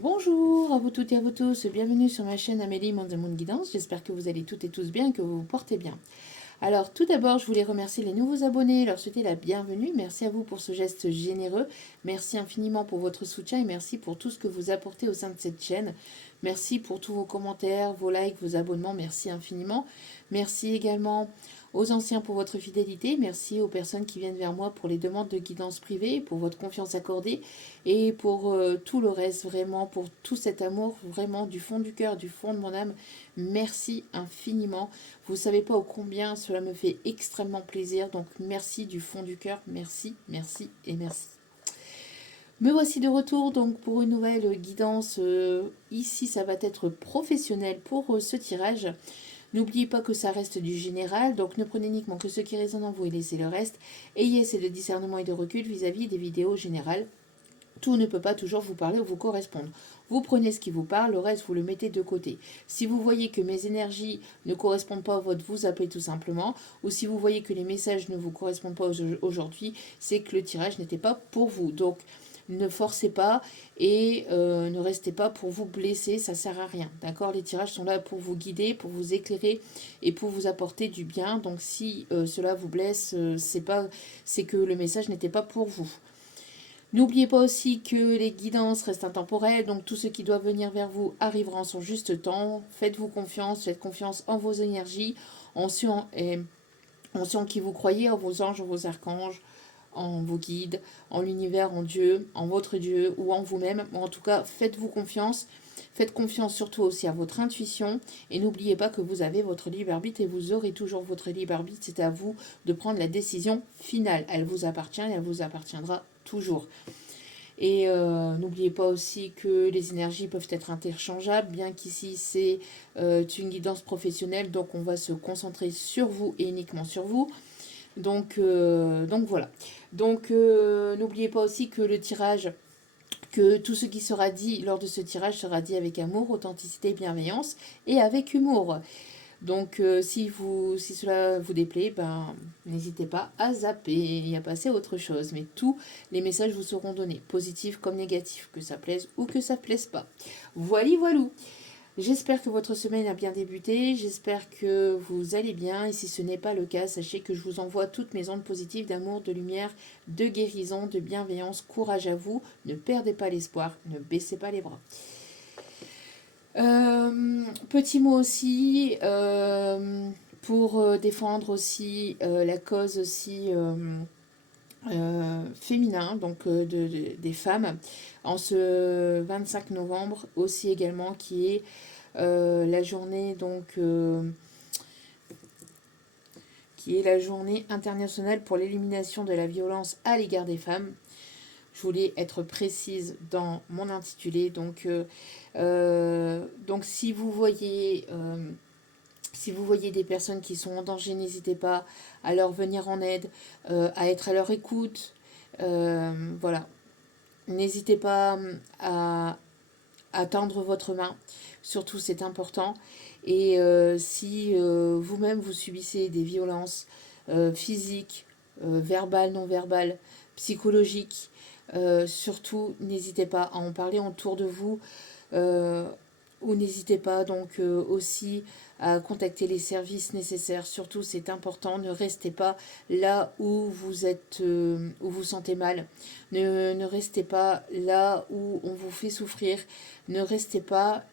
Bonjour à vous toutes et à vous tous, bienvenue sur ma chaîne Amélie Mon Moon Guidance, j'espère que vous allez toutes et tous bien, que vous vous portez bien. Alors tout d'abord je voulais remercier les nouveaux abonnés, leur souhaiter la bienvenue, merci à vous pour ce geste généreux, merci infiniment pour votre soutien et merci pour tout ce que vous apportez au sein de cette chaîne. Merci pour tous vos commentaires, vos likes, vos abonnements, merci infiniment. Merci également aux anciens pour votre fidélité, merci aux personnes qui viennent vers moi pour les demandes de guidance privée, pour votre confiance accordée et pour tout le reste, vraiment, pour tout cet amour, vraiment du fond du cœur, du fond de mon âme. Merci infiniment. Vous ne savez pas ô combien cela me fait extrêmement plaisir, donc merci du fond du cœur, merci, merci et merci. Me voici de retour donc pour une nouvelle guidance. Ici, ça va être professionnel pour ce tirage. N'oubliez pas que ça reste du général, donc ne prenez uniquement que ce qui résonne en vous et laissez le reste. Ayez assez de discernement et de recul vis-à-vis des vidéos générales. Tout ne peut pas toujours vous parler ou vous correspondre. Vous prenez ce qui vous parle, le reste vous le mettez de côté. Si vous voyez que mes énergies ne correspondent pas à votre, vous appelez tout simplement. Ou si vous voyez que les messages ne vous correspondent pas aujourd'hui, c'est que le tirage n'était pas pour vous. Donc ne forcez pas et ne restez pas pour vous blesser, ça sert à rien. D'accord? Les tirages sont là pour vous guider, pour vous éclairer et pour vous apporter du bien. Donc si cela vous blesse, c'est que le message n'était pas pour vous. N'oubliez pas aussi que les guidances restent intemporelles, donc tout ce qui doit venir vers vous arrivera en son juste temps. Faites-vous confiance, faites confiance en vos énergies, en ceux en qui vous croyez, en vos anges, en vos archanges, en vos guides, en l'univers, en Dieu, en votre Dieu ou en vous-même. En tout cas, faites-vous confiance. Faites confiance surtout aussi à votre intuition et n'oubliez pas que vous avez votre libre arbitre et vous aurez toujours votre libre arbitre. C'est à vous de prendre la décision finale. Elle vous appartient et elle vous appartiendra toujours. Et n'oubliez pas aussi que les énergies peuvent être interchangeables, bien qu'ici c'est une guidance professionnelle, donc on va se concentrer sur vous et uniquement sur vous. Donc voilà. Donc n'oubliez pas aussi que le tirage, que tout ce qui sera dit lors de ce tirage sera dit avec amour, authenticité, bienveillance et avec humour. Donc si cela vous déplaît, ben, n'hésitez pas à zapper et à passer à autre chose. Mais tous les messages vous seront donnés, positifs comme négatifs, que ça plaise ou que ça plaise pas. Voilà, voilou. J'espère que votre semaine a bien débuté, j'espère que vous allez bien et si ce n'est pas le cas, sachez que je vous envoie toutes mes ondes positives d'amour, de lumière, de guérison, de bienveillance, courage à vous, ne perdez pas l'espoir, ne baissez pas les bras. Petit mot aussi pour défendre aussi la cause aussi féminin, donc des femmes, en ce 25 novembre aussi également qui est la journée donc qui est la journée internationale pour l'élimination de la violence à l'égard des femmes. Je voulais être précise dans mon intitulé. Donc si vous voyez des personnes qui sont en danger, n'hésitez pas à leur venir en aide, à être à leur écoute. Voilà. N'hésitez pas à tendre votre main. Surtout, c'est important. Et si vous-même vous subissez des violences physiques, verbales, non verbales, psychologiques, surtout, n'hésitez pas à en parler autour de vous. Ou n'hésitez pas donc aussi à contacter les services nécessaires. Surtout, c'est important. Ne restez pas là où vous êtes, où vous sentez mal. Ne restez pas là où on vous fait souffrir. Ne restez pas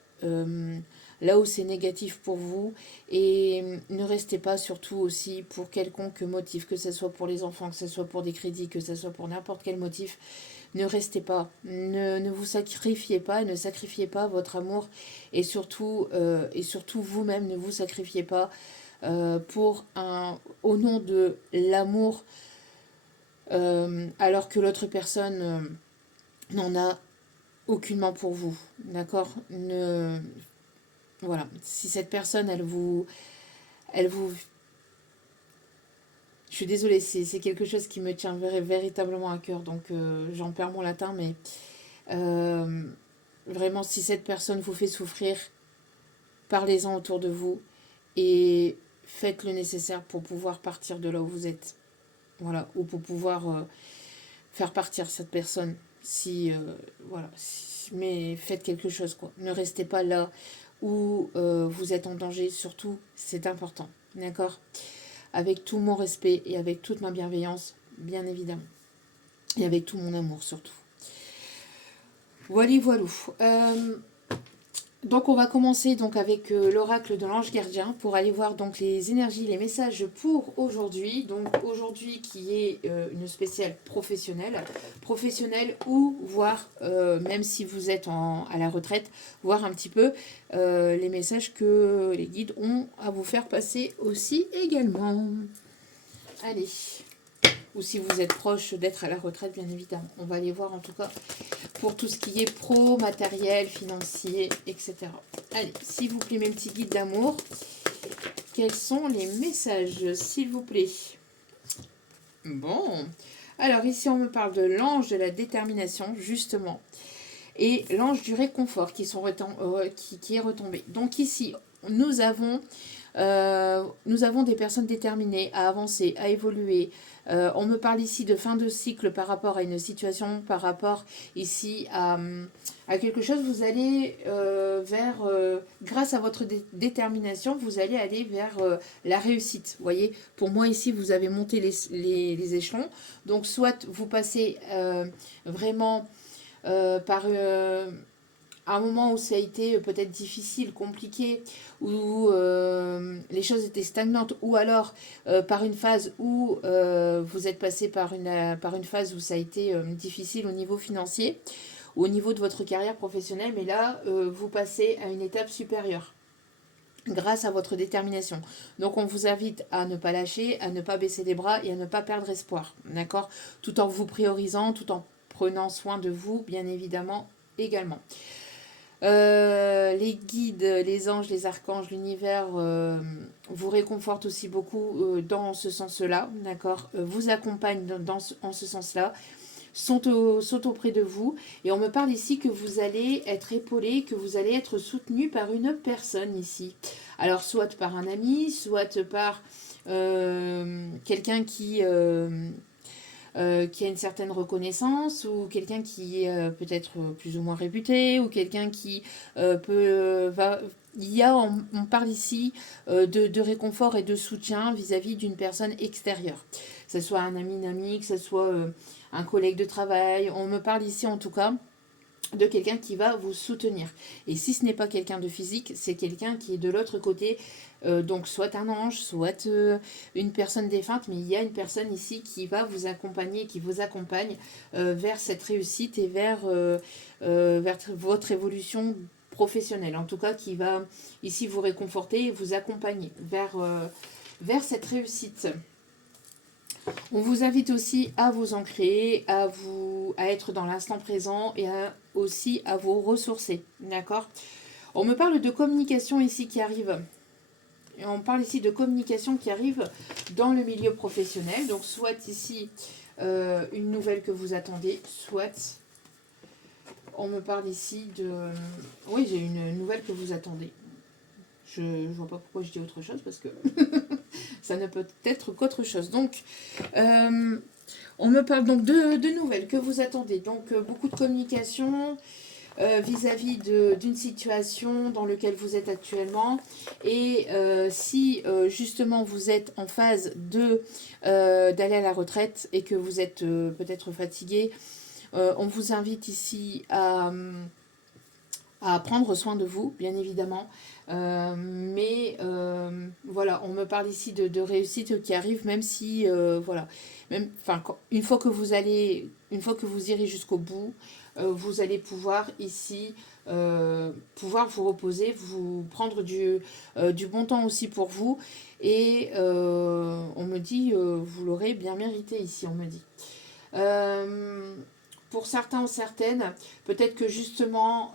là où c'est négatif pour vous. Et ne restez pas surtout aussi pour quelconque motif, que ce soit pour les enfants, que ce soit pour des crédits, que ce soit pour n'importe quel motif. Ne restez pas, ne vous sacrifiez pas, ne sacrifiez pas votre amour et surtout vous-même, ne vous sacrifiez pas au nom de l'amour alors que l'autre personne n'en a aucunement pour vous. D'accord? Voilà. Si cette personne, elle vous, je suis désolée, c'est quelque chose qui me tient véritablement à cœur, donc j'en perds mon latin, mais euh, vraiment, si cette personne vous fait souffrir, parlez-en autour de vous et faites le nécessaire pour pouvoir partir de là où vous êtes. Voilà, ou pour pouvoir faire partir cette personne. Si, voilà, mais faites quelque chose, quoi. Ne restez pas là où vous êtes en danger, surtout, c'est important, d'accord? Avec tout mon respect et avec toute ma bienveillance, bien évidemment. Et avec tout mon amour, surtout. Voilà, voilà. Donc on va commencer donc avec l'oracle de l'ange gardien pour aller voir donc les énergies, les messages pour aujourd'hui. Donc aujourd'hui qui est une spéciale professionnelle ou voir, même si vous êtes à la retraite, voir un petit peu les messages que les guides ont à vous faire passer aussi également. Allez, ou si vous êtes proche d'être à la retraite, bien évidemment. On va aller voir en tout cas pour tout ce qui est pro, matériel, financier, etc. Allez, s'il vous plaît, mes petits guides d'amour, quels sont les messages, s'il vous plaît? Bon, alors ici on me parle de l'ange de la détermination, justement, et l'ange du réconfort qui est retombé. Donc ici, nous avons des personnes déterminées à avancer, à évoluer. On me parle ici de fin de cycle par rapport à une situation, par rapport ici à quelque chose. Vous allez grâce à votre détermination, vous allez aller vers la réussite. Vous voyez, pour moi ici, vous avez monté les échelons. Donc soit vous passez vraiment par un moment où ça a été peut-être difficile, compliqué, où les choses étaient stagnantes, ou alors par une phase où vous êtes passé par une phase où ça a été difficile au niveau financier, au niveau de votre carrière professionnelle, mais là, vous passez à une étape supérieure grâce à votre détermination. Donc on vous invite à ne pas lâcher, à ne pas baisser les bras et à ne pas perdre espoir, d'accord? Tout en vous priorisant, tout en prenant soin de vous, bien évidemment, également. Les guides, les anges, les archanges, l'univers vous réconfortent aussi beaucoup dans ce sens-là, d'accord? Vous accompagnent en ce sens-là, sont auprès de vous. Et on me parle ici que vous allez être épaulé, que vous allez être soutenu par une personne ici. Alors soit par un ami, soit par quelqu'un qui a une certaine reconnaissance, ou quelqu'un qui est peut-être plus ou moins réputé, ou quelqu'un qui va... On parle ici de réconfort et de soutien vis-à-vis d'une personne extérieure. Que ce soit un ami, une amie, que ce soit un collègue de travail. On me parle ici en tout cas de quelqu'un qui va vous soutenir. Et si ce n'est pas quelqu'un de physique, c'est quelqu'un qui est de l'autre côté, donc soit un ange, soit une personne défunte, mais il y a une personne ici qui va vous accompagner, qui vous accompagne vers cette réussite et vers votre évolution professionnelle. En tout cas, qui va ici vous réconforter et vous accompagner vers cette réussite. On vous invite aussi à vous ancrer, à être dans l'instant présent et aussi à vous ressourcer. D'accord? On me parle de communication ici qui arrive. Et on parle ici de communication qui arrive dans le milieu professionnel. Donc soit ici une nouvelle que vous attendez, soit on me parle ici de... Oui, j'ai une nouvelle que vous attendez. Je ne vois pas pourquoi je dis autre chose parce que ça ne peut être qu'autre chose. Donc, on me parle donc de nouvelles que vous attendez. Donc, beaucoup de communication vis-à-vis d'une situation dans laquelle vous êtes actuellement. Et si justement vous êtes en phase d'aller à la retraite et que vous êtes peut-être fatigué, on vous invite ici à prendre soin de vous, bien évidemment. Mais voilà, on me parle ici de réussite qui arrive, même si, voilà, une fois que vous irez jusqu'au bout, vous allez pouvoir ici pouvoir vous reposer, vous prendre du bon temps aussi pour vous. Et on me dit, vous l'aurez bien mérité ici, on me dit. Pour certains ou certaines, peut-être que justement,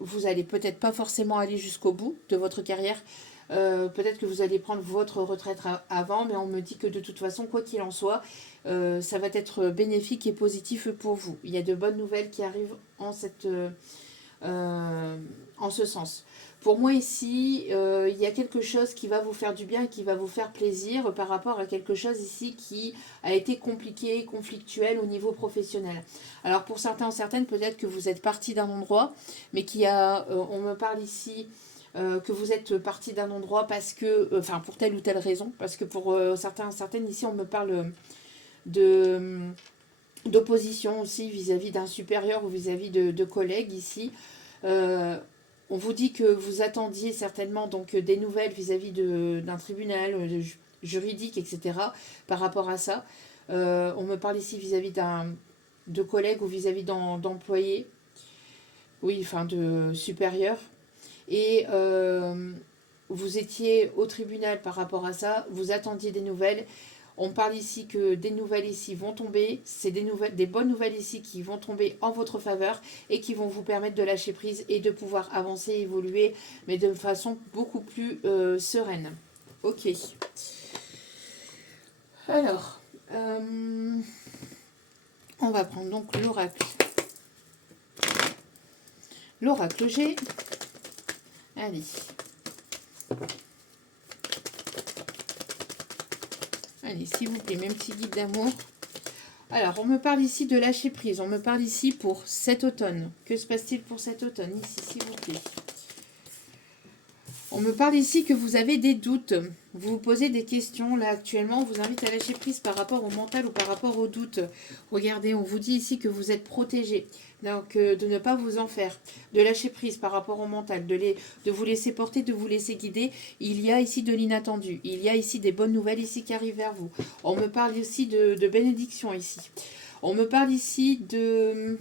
vous allez peut-être pas forcément aller jusqu'au bout de votre carrière. Peut-être que vous allez prendre votre retraite avant, mais on me dit que de toute façon, quoi qu'il en soit, ça va être bénéfique et positif pour vous. Il y a de bonnes nouvelles qui arrivent en en ce sens. Pour moi ici, il y a quelque chose qui va vous faire du bien et qui va vous faire plaisir par rapport à quelque chose ici qui a été compliqué, conflictuel au niveau professionnel. Alors pour certains ou certaines, peut-être que vous êtes parti d'un endroit, mais on me parle ici que vous êtes parti d'un endroit parce que, enfin pour telle ou telle raison, parce que pour certains, certaines ici, on me parle de d'opposition aussi vis-à-vis d'un supérieur ou vis-à-vis de collègues ici. On vous dit que vous attendiez certainement donc des nouvelles vis-à-vis d'un tribunal juridique, etc. par rapport à ça. On me parle ici vis-à-vis de collègues ou vis-à-vis d'employés, oui, enfin de supérieurs. Et vous étiez au tribunal par rapport à ça, vous attendiez des nouvelles. On parle ici que des nouvelles ici vont tomber, c'est des bonnes nouvelles ici qui vont tomber en votre faveur et qui vont vous permettre de lâcher prise et de pouvoir avancer, évoluer, mais de façon beaucoup plus sereine. Ok. Alors, on va prendre donc l'oracle. L'oracle G. Allez. Allez, s'il vous plaît, mes petits guides d'amour. Alors, on me parle ici de lâcher prise. On me parle ici pour cet automne. Que se passe-t-il pour cet automne ici, s'il vous plaît? On me parle ici que vous avez des doutes. Vous vous posez des questions. Là, actuellement, on vous invite à lâcher prise par rapport au mental ou par rapport aux doutes. Regardez, on vous dit ici que vous êtes protégé. Donc, de ne pas vous en faire. De lâcher prise par rapport au mental. De vous laisser porter, de vous laisser guider. Il y a ici de l'inattendu. Il y a ici des bonnes nouvelles ici qui arrivent vers vous. On me parle aussi de bénédiction ici. On me parle ici de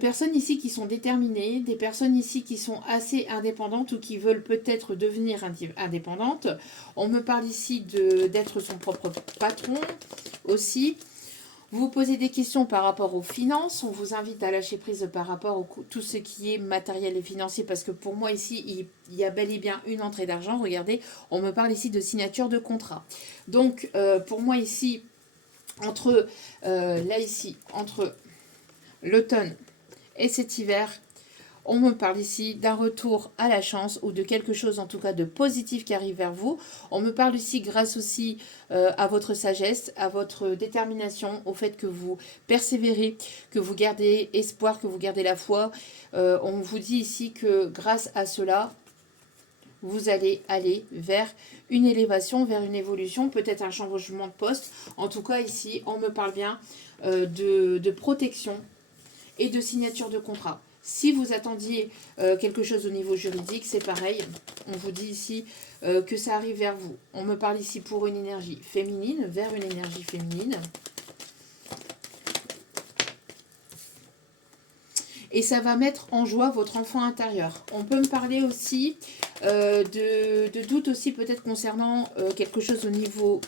personnes ici qui sont déterminées, des personnes ici qui sont assez indépendantes ou qui veulent peut-être devenir indépendantes. On me parle ici d'être son propre patron aussi. Vous vous posez des questions par rapport aux finances. On vous invite à lâcher prise par rapport à tout ce qui est matériel et financier parce que pour moi ici, il y a bel et bien une entrée d'argent. Regardez, on me parle ici de signature de contrat. Donc, pour moi ici, entre l'automne et cet hiver, on me parle ici d'un retour à la chance ou de quelque chose en tout cas de positif qui arrive vers vous. On me parle ici grâce aussi à votre sagesse, à votre détermination, au fait que vous persévérez, que vous gardez espoir, que vous gardez la foi. On vous dit ici que grâce à cela, vous allez aller vers une élévation, vers une évolution, peut-être un changement de poste. En tout cas ici, on me parle bien de protection et de signature de contrat. Si vous attendiez quelque chose au niveau juridique, c'est pareil. On vous dit ici que ça arrive vers vous. On me parle ici pour une énergie féminine, vers une énergie féminine. Et ça va mettre en joie votre enfant intérieur. On peut me parler aussi de doutes aussi peut-être concernant quelque chose au niveau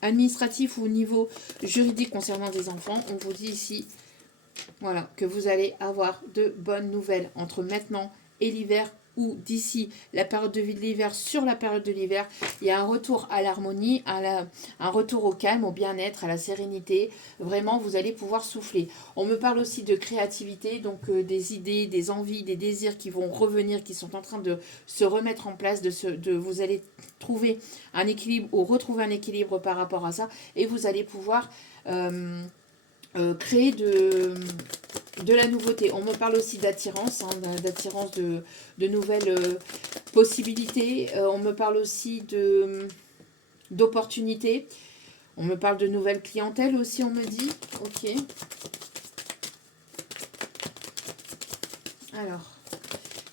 administratif ou au niveau juridique concernant des enfants. On vous dit ici voilà, que vous allez avoir de bonnes nouvelles entre maintenant et l'hiver ou d'ici la période de vie de l'hiver sur la période de l'hiver. Il y a un retour à l'harmonie, un retour au calme, au bien-être, à la sérénité. Vraiment, vous allez pouvoir souffler. On me parle aussi de créativité, donc des idées, des envies, des désirs qui vont revenir, qui sont en train de se remettre en place. Vous allez trouver un équilibre ou retrouver un équilibre par rapport à ça. Et vous allez pouvoir créer de la nouveauté. On me parle aussi d'attirance, d'attirance de nouvelles possibilités. On me parle aussi d'opportunités. On me parle de nouvelles clientèles aussi, on me dit. Ok. Alors,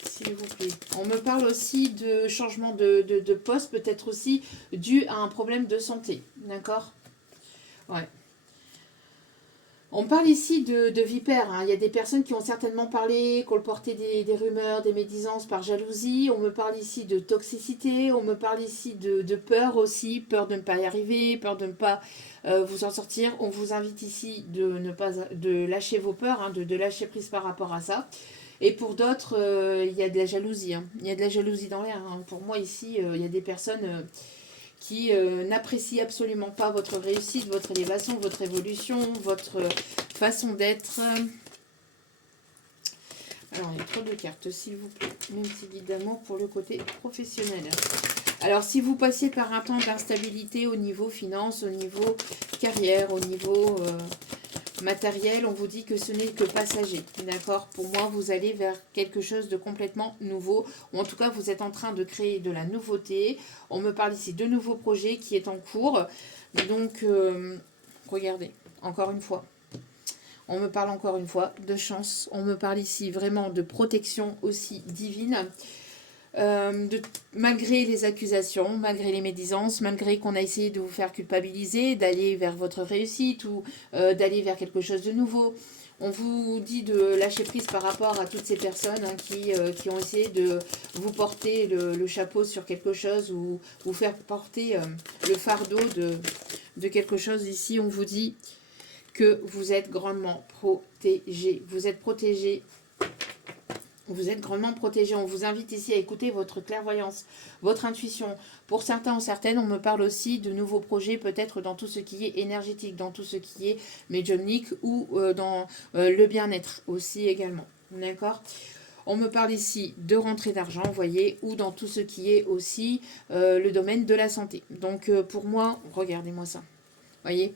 s'il vous plaît. On me parle aussi de changement de poste, peut-être aussi dû à un problème de santé. D'accord ? Ouais. On parle ici de vipères. Hein. Il y a des personnes qui ont certainement parlé, colporté des rumeurs, des médisances par jalousie. On me parle ici de toxicité. On me parle ici de peur aussi. Peur de ne pas y arriver, peur de ne pas vous en sortir. On vous invite ici de lâcher vos peurs, hein, de lâcher prise par rapport à ça. Et pour d'autres, il y a de la jalousie. Hein. Il y a de la jalousie dans l'air. Hein. Pour moi ici, il y a des personnes qui n'apprécie absolument pas votre réussite, votre élévation, votre évolution, votre façon d'être. Alors, il y a trop de cartes, s'il vous plaît. Même petit guide d'amour pour le côté professionnel. Alors, si vous passez par un temps d'instabilité au niveau finance, au niveau carrière, au niveau matériel, on vous dit que ce n'est que passager. D'accord? Pour moi, vous allez vers quelque chose de complètement nouveau. Ou en tout cas, vous êtes en train de créer de la nouveauté. On me parle ici de nouveaux projets qui est en cours. Donc, regardez, encore une fois. On me parle encore une fois de chance. On me parle ici vraiment de protection aussi divine. Malgré les accusations, malgré les médisances, malgré qu'on a essayé de vous faire culpabiliser, d'aller vers votre réussite ou d'aller vers quelque chose de nouveau. On vous dit de lâcher prise par rapport à toutes ces personnes qui ont essayé de vous porter le chapeau sur quelque chose ou vous faire porter le fardeau de quelque chose. Ici, on vous dit que vous êtes grandement protégé. Vous êtes protégé. Vous êtes grandement protégé. On vous invite ici à écouter votre clairvoyance, votre intuition. Pour certains ou certaines, on me parle aussi de nouveaux projets, peut-être dans tout ce qui est énergétique, dans tout ce qui est médiumnique ou dans le bien-être aussi également. D'accord ? On me parle ici de rentrée d'argent, vous voyez, ou dans tout ce qui est aussi le domaine de la santé. Donc pour moi, regardez-moi ça. Voyez ?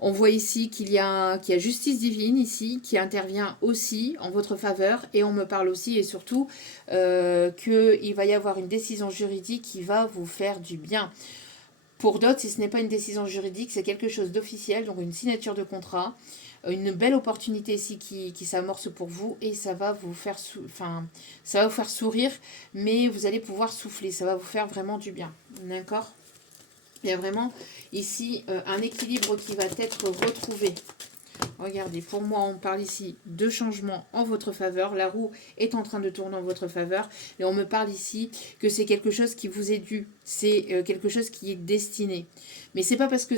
On voit ici qu'il y a justice divine ici, qui intervient aussi en votre faveur. Et on me parle aussi et surtout qu'il va y avoir une décision juridique qui va vous faire du bien. Pour d'autres, si ce n'est pas une décision juridique, c'est quelque chose d'officiel, donc une signature de contrat, une belle opportunité ici qui s'amorce pour vous et ça va vous faire ça va vous faire sourire, mais vous allez pouvoir souffler, ça va vous faire vraiment du bien. D'accord ? Il y a vraiment ici un équilibre qui va être retrouvé. Regardez, pour moi, on parle ici de changement en votre faveur. La roue est en train de tourner en votre faveur. Et on me parle ici que c'est quelque chose qui vous est dû. C'est quelque chose qui est destiné. Mais c'est pas parce que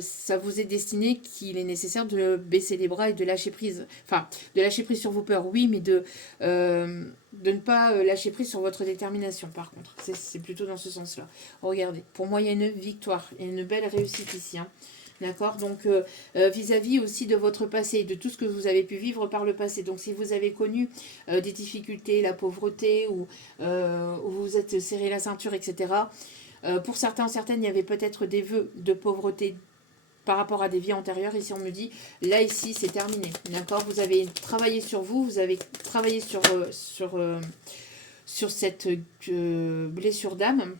ça vous est destiné qu'il est nécessaire de baisser les bras et de lâcher prise. Enfin, de lâcher prise sur vos peurs, oui, mais de ne pas lâcher prise sur votre détermination, par contre. C'est plutôt dans ce sens-là. Regardez, pour moi, il y a une victoire. Il y a une belle réussite ici, hein. D'accord, donc vis-à-vis aussi de votre passé, de tout ce que vous avez pu vivre par le passé. Donc si vous avez connu des difficultés, la pauvreté, ou vous vous êtes serré la ceinture, etc. Pour certains ou certaines, il y avait peut-être des vœux de pauvreté par rapport à des vies antérieures. Ici, on me dit, là, ici, c'est terminé. D'accord, vous avez travaillé sur vous, vous avez travaillé sur cette blessure d'âme.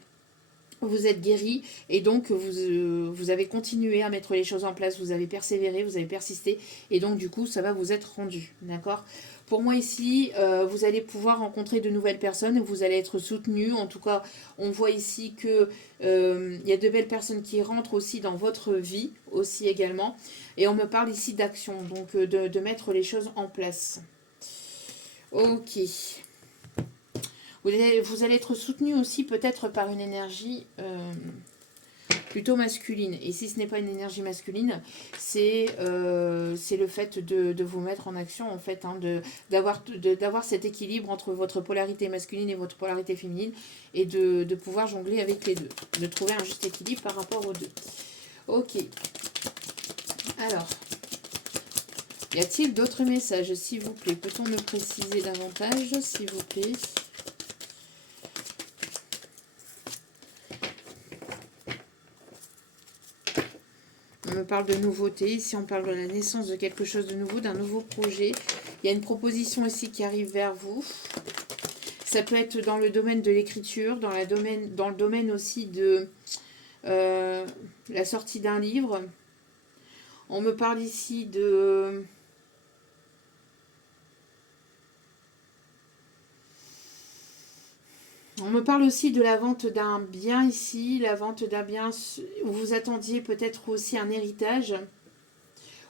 Vous êtes guéri et donc vous avez continué à mettre les choses en place, vous avez persévéré, vous avez persisté et donc du coup ça va vous être rendu, d'accord ? Pour moi ici, vous allez pouvoir rencontrer de nouvelles personnes, vous allez être soutenu, en tout cas on voit ici que y a de belles personnes qui rentrent aussi dans votre vie aussi également et on me parle ici d'action, donc de mettre les choses en place. Ok. Vous allez être soutenu aussi peut-être par une énergie plutôt masculine. Et si ce n'est pas une énergie masculine, c'est le fait de vous mettre en action, en fait, hein, d'avoir cet équilibre entre votre polarité masculine et votre polarité féminine et de pouvoir jongler avec les deux. De trouver un juste équilibre par rapport aux deux. Ok. Alors, y a-t-il d'autres messages, s'il vous plaît? Peut-on me préciser davantage, s'il vous plaît? On me parle de nouveauté, ici on parle de la naissance de quelque chose de nouveau, d'un nouveau projet. Il y a une proposition ici qui arrive vers vous. Ça peut être dans le domaine de l'écriture, dans le domaine aussi de la sortie d'un livre. On me parle ici de... On me parle aussi de la vente d'un bien ici, la vente d'un bien où vous attendiez peut-être aussi un héritage,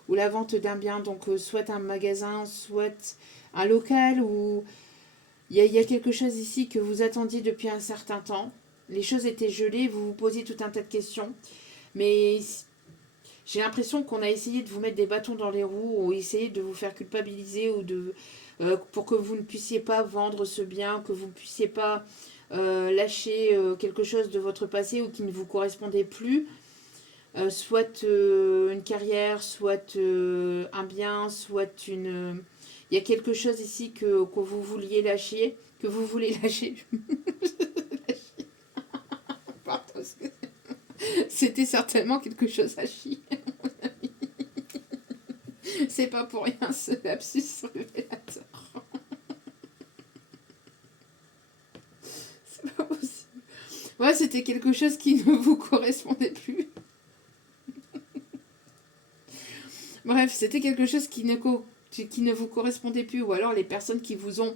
ou la vente d'un bien, donc soit un magasin, soit un local, ou il y a quelque chose ici que vous attendiez depuis un certain temps. Les choses étaient gelées, vous vous posiez tout un tas de questions, mais j'ai l'impression qu'on a essayé de vous mettre des bâtons dans les roues, ou essayé de vous faire culpabiliser, ou pour que vous ne puissiez pas vendre ce bien, que vous ne puissiez pas lâcher quelque chose de votre passé ou qui ne vous correspondait plus, soit une carrière, soit un bien, soit Il y a quelque chose ici que vous vouliez lâcher, que vous voulez lâcher. Pardon, c'était certainement quelque chose à chier. C'est pas pour rien ce lapsus révélateur. C'est pas possible. Ouais, c'était quelque chose qui ne vous correspondait plus. Bref, c'était quelque chose qui ne vous correspondait plus. Ou alors les personnes qui vous ont...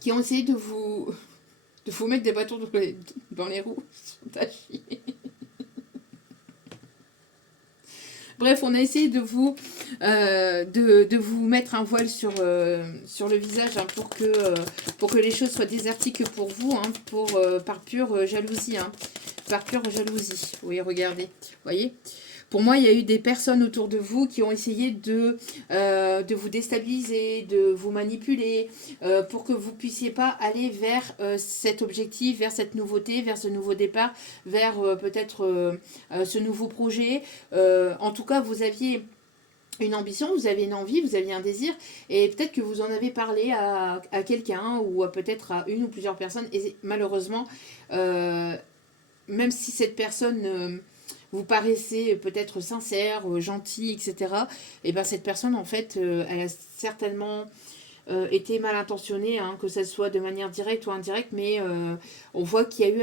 qui ont essayé de vous mettre des bâtons dans les roues sont à chier. Bref, on a essayé de vous mettre un voile sur le visage hein, pour que les choses soient désertiques pour vous, hein, par pure jalousie. Hein, par pure jalousie. Oui, regardez. Vous voyez ? Pour moi, il y a eu des personnes autour de vous qui ont essayé de vous déstabiliser, de vous manipuler, pour que vous ne puissiez pas aller vers cet objectif, vers cette nouveauté, vers ce nouveau départ, vers peut-être ce nouveau projet. En tout cas, vous aviez une ambition, vous avez une envie, vous aviez un désir, et peut-être que vous en avez parlé à quelqu'un ou peut-être à une ou plusieurs personnes, et malheureusement, même si cette personne... vous paraissez peut-être sincère, gentil, etc. Et bien cette personne, en fait, elle a certainement été mal intentionnée, hein, que ce soit de manière directe ou indirecte, mais on voit qu'il y a eu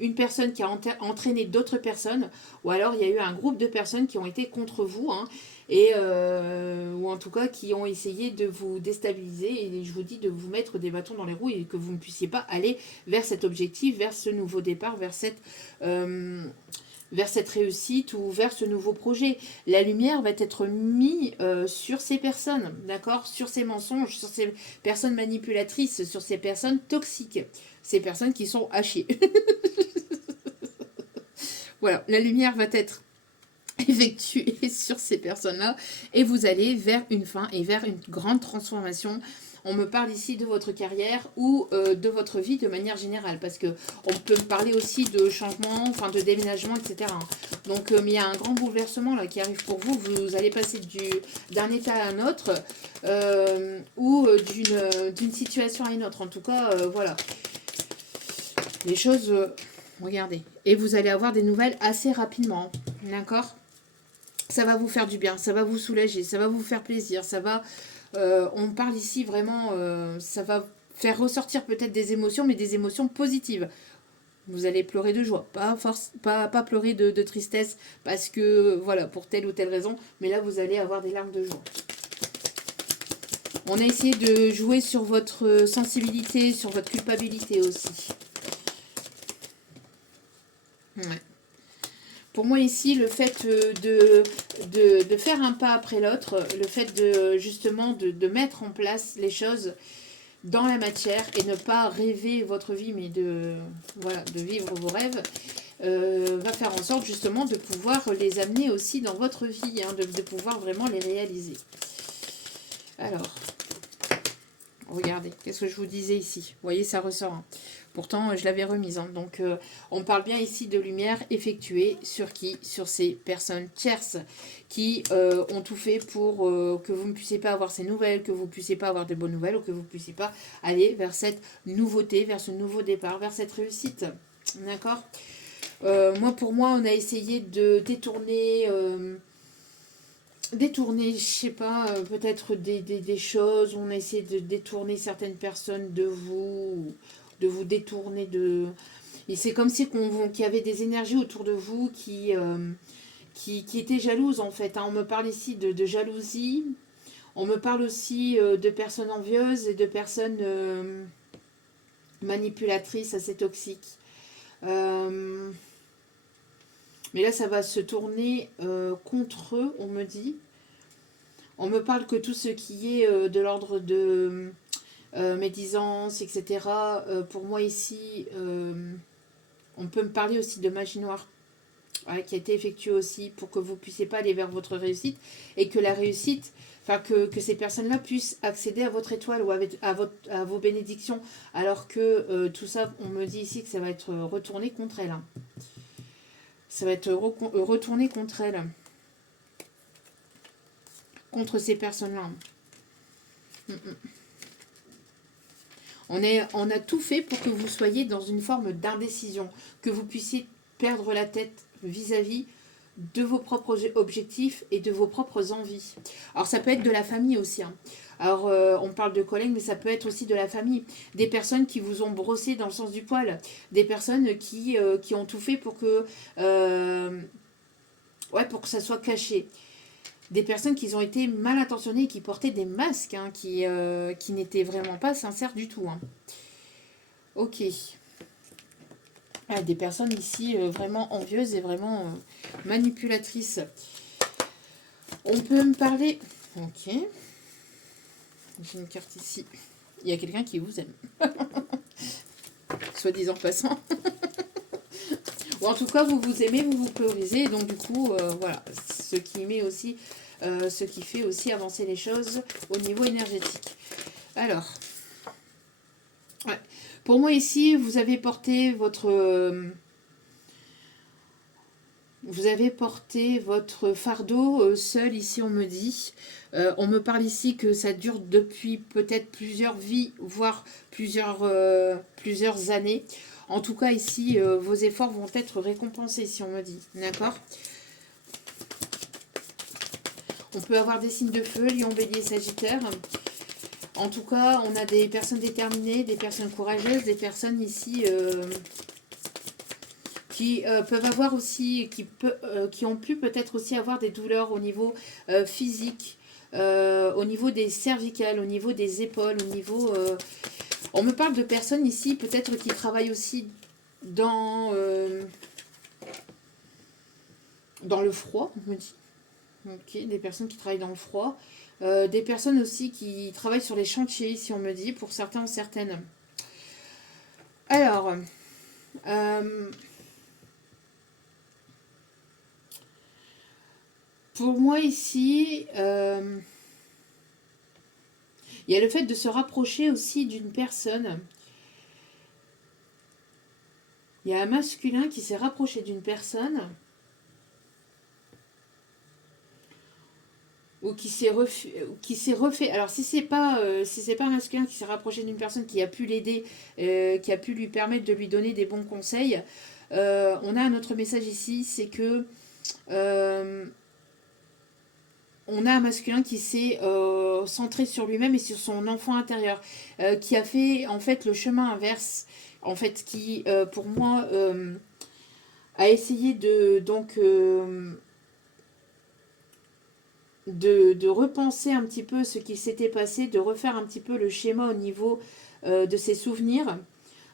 une personne qui a entraîné d'autres personnes, ou alors il y a eu un groupe de personnes qui ont été contre vous, hein, ou en tout cas qui ont essayé de vous déstabiliser, et je vous dis de vous mettre des bâtons dans les roues et que vous ne puissiez pas aller vers cet objectif, vers ce nouveau départ, vers cette réussite ou vers ce nouveau projet. La lumière va être mise sur ces personnes, d'accord ? Sur ces mensonges, sur ces personnes manipulatrices, sur ces personnes toxiques, ces personnes qui sont à chier. Voilà, la lumière va être effectuée sur ces personnes-là et vous allez vers une fin et vers une grande transformation. On me parle ici de votre carrière ou de votre vie de manière générale, parce que on peut me parler aussi de changement, enfin de déménagement, etc. Donc il y a un grand bouleversement là qui arrive pour vous. Vous allez passer d'un état à un autre ou d'une situation à une autre. En tout cas, voilà. Les choses, regardez. Et vous allez avoir des nouvelles assez rapidement. D'accord ? Ça va vous faire du bien, ça va vous soulager, ça va vous faire plaisir, ça va... on parle ici vraiment, ça va faire ressortir peut-être des émotions, mais des émotions positives. Vous allez pleurer de joie, pas pleurer de tristesse, parce que, voilà, pour telle ou telle raison, mais là, vous allez avoir des larmes de joie. On a essayé de jouer sur votre sensibilité, sur votre culpabilité aussi. Ouais. Pour moi ici, le fait de faire un pas après l'autre, le fait justement de mettre en place les choses dans la matière et ne pas rêver votre vie, mais de vivre vos rêves, va faire en sorte justement de pouvoir les amener aussi dans votre vie, hein, de pouvoir vraiment les réaliser. Alors, regardez, qu'est-ce que je vous disais ici ? Vous voyez, ça ressort. Hein. Pourtant, je l'avais remise. Hein. Donc, on parle bien ici de lumière effectuée sur qui ? Sur ces personnes tierces qui ont tout fait pour que vous ne puissiez pas avoir ces nouvelles, que vous ne puissiez pas avoir de bonnes nouvelles ou que vous ne puissiez pas aller vers cette nouveauté, vers ce nouveau départ, vers cette réussite. D'accord ? Pour moi, on a essayé de détourner... je sais pas, peut-être des choses, on a essayé de détourner certaines personnes de vous, de vous détourner de... Et c'est comme si qu'il y avait des énergies autour de vous qui étaient jalouses en fait. Hein. On me parle ici de jalousie, on me parle aussi de personnes envieuses et de personnes manipulatrices assez toxiques. Mais là, ça va se tourner contre eux, on me dit. On me parle que tout ce qui est de l'ordre de médisance, etc. Pour moi ici, on peut me parler aussi de magie noire, qui a été effectuée aussi pour que vous ne puissiez pas aller vers votre réussite et que la réussite, enfin que ces personnes-là puissent accéder à votre étoile ou à vos bénédictions, alors que tout ça, on me dit ici que ça va être retourné contre elles. Hein. Ça va être retourné contre elles. contre ces personnes-là. On a tout fait pour que vous soyez dans une forme d'indécision, que vous puissiez perdre la tête vis-à-vis de vos propres objectifs et de vos propres envies. Alors ça peut être de la famille aussi. Hein. Alors on parle de collègues, mais ça peut être aussi de la famille. Des personnes qui vous ont brossé dans le sens du poil. Des personnes qui ont tout fait pour que, pour que ça soit caché. Des personnes qui ont été mal intentionnées et qui portaient des masques, hein, qui n'étaient vraiment pas sincères du tout. Hein. Ok. Ah, des personnes ici vraiment envieuses et vraiment manipulatrices. On peut me parler... Ok. J'ai une carte ici. Il y a quelqu'un qui vous aime. Soit disant passant. Ou en tout cas, vous vous aimez, vous vous priorisez. Donc du coup, voilà. Ce qui fait aussi avancer les choses au niveau énergétique. Alors... Ouais. Pour moi ici, vous avez porté votre fardeau seul, ici on me dit. On me parle ici que ça dure depuis peut-être plusieurs vies, voire plusieurs années. En tout cas ici, vos efforts vont être récompensés, si on me dit. D'accord ? On peut avoir des signes de feu, Lion, Bélier, Sagittaire. En tout cas, on a des personnes déterminées, des personnes courageuses, des personnes ici... qui peuvent avoir aussi, qui ont pu peut-être aussi avoir des douleurs au niveau physique, au niveau des cervicales, au niveau des épaules, au niveau... on me parle de personnes ici, peut-être qui travaillent aussi dans le froid, on me dit. Ok, des personnes qui travaillent dans le froid. Des personnes aussi qui travaillent sur les chantiers, si on me dit, pour certains ou certaines. Alors... pour moi ici, il y a le fait de se rapprocher aussi d'une personne. Il y a un masculin qui s'est rapproché d'une personne ou qui s'est refait. Alors si c'est pas un masculin qui s'est rapproché d'une personne qui a pu l'aider, qui a pu lui permettre de lui donner des bons conseils, on a un autre message ici, c'est que on a un masculin qui s'est centré sur lui-même et sur son enfant intérieur, qui a fait en fait le chemin inverse, en fait, qui pour moi a essayé de repenser un petit peu ce qui s'était passé, de refaire un petit peu le schéma au niveau de ses souvenirs,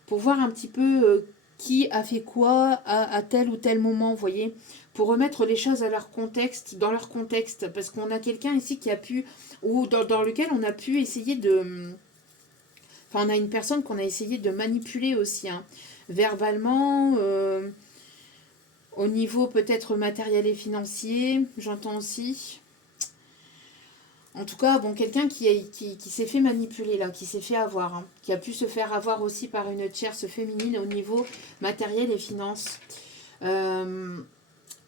pour voir un petit peu qui a fait quoi à tel ou tel moment, vous voyez, pour remettre les choses à leur contexte, dans leur contexte, parce qu'on a quelqu'un ici qui a pu, ou dans lequel on a pu essayer de... Enfin, on a une personne qu'on a essayé de manipuler aussi, hein, verbalement, au niveau peut-être matériel et financier, j'entends aussi. En tout cas, bon, quelqu'un qui s'est fait manipuler, là, qui s'est fait avoir, hein, qui a pu se faire avoir aussi par une tierce féminine au niveau matériel et finances.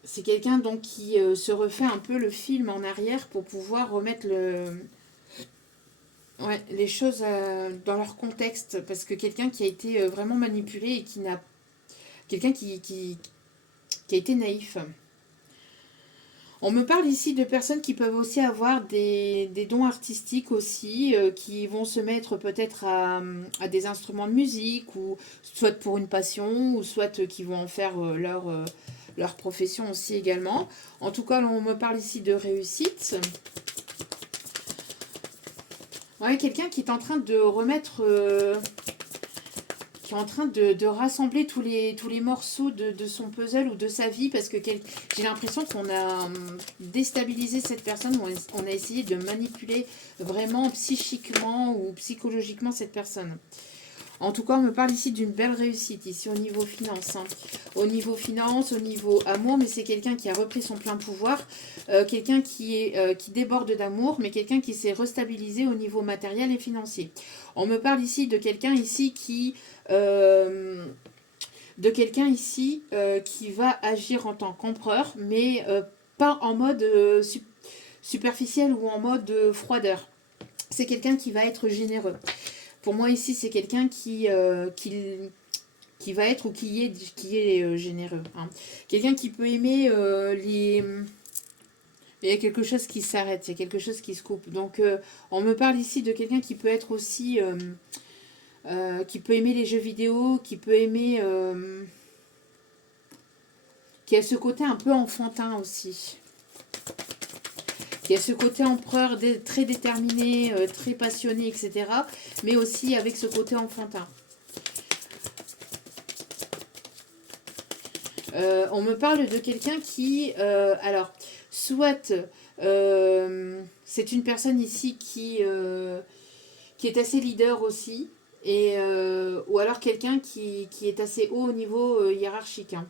C'est quelqu'un donc qui se refait un peu le film en arrière pour pouvoir remettre les choses dans leur contexte. Parce que quelqu'un qui a été vraiment manipulé et qui n'a... Quelqu'un qui a été naïf. On me parle ici de personnes qui peuvent aussi avoir des dons artistiques aussi, qui vont se mettre peut-être à des instruments de musique, ou soit pour une passion, ou soit qui vont en faire leur profession aussi également. En tout cas, on me parle ici de réussite. Ouais, quelqu'un qui est en train de remettre... qui est en train de rassembler tous les morceaux de son puzzle ou de sa vie, parce que j'ai l'impression qu'on a déstabilisé cette personne, ou on a essayé de manipuler vraiment psychiquement ou psychologiquement cette personne. En tout cas, on me parle ici d'une belle réussite, ici au niveau finance. Hein. Au niveau finance, au niveau amour, mais c'est quelqu'un qui a repris son plein pouvoir, quelqu'un qui déborde d'amour, mais quelqu'un qui s'est restabilisé au niveau matériel et financier. On me parle ici de quelqu'un ici qui va agir en tant qu'empereur, mais pas en mode superficiel ou en mode froideur. C'est quelqu'un qui va être généreux. Pour moi ici, c'est quelqu'un qui va être ou qui est généreux. Hein. Quelqu'un qui peut aimer les... Il y a quelque chose qui s'arrête, il y a quelque chose qui se coupe. Donc, on me parle ici de quelqu'un qui peut être aussi... qui peut aimer les jeux vidéo, qui peut aimer... qui a ce côté un peu enfantin aussi. Qui a ce côté empereur très déterminé, très passionné, etc. Mais aussi avec ce côté enfantin. On me parle de quelqu'un qui... alors, soit c'est une personne ici qui est assez leader aussi. Et, ou alors quelqu'un qui est assez haut au niveau hiérarchique. Hein.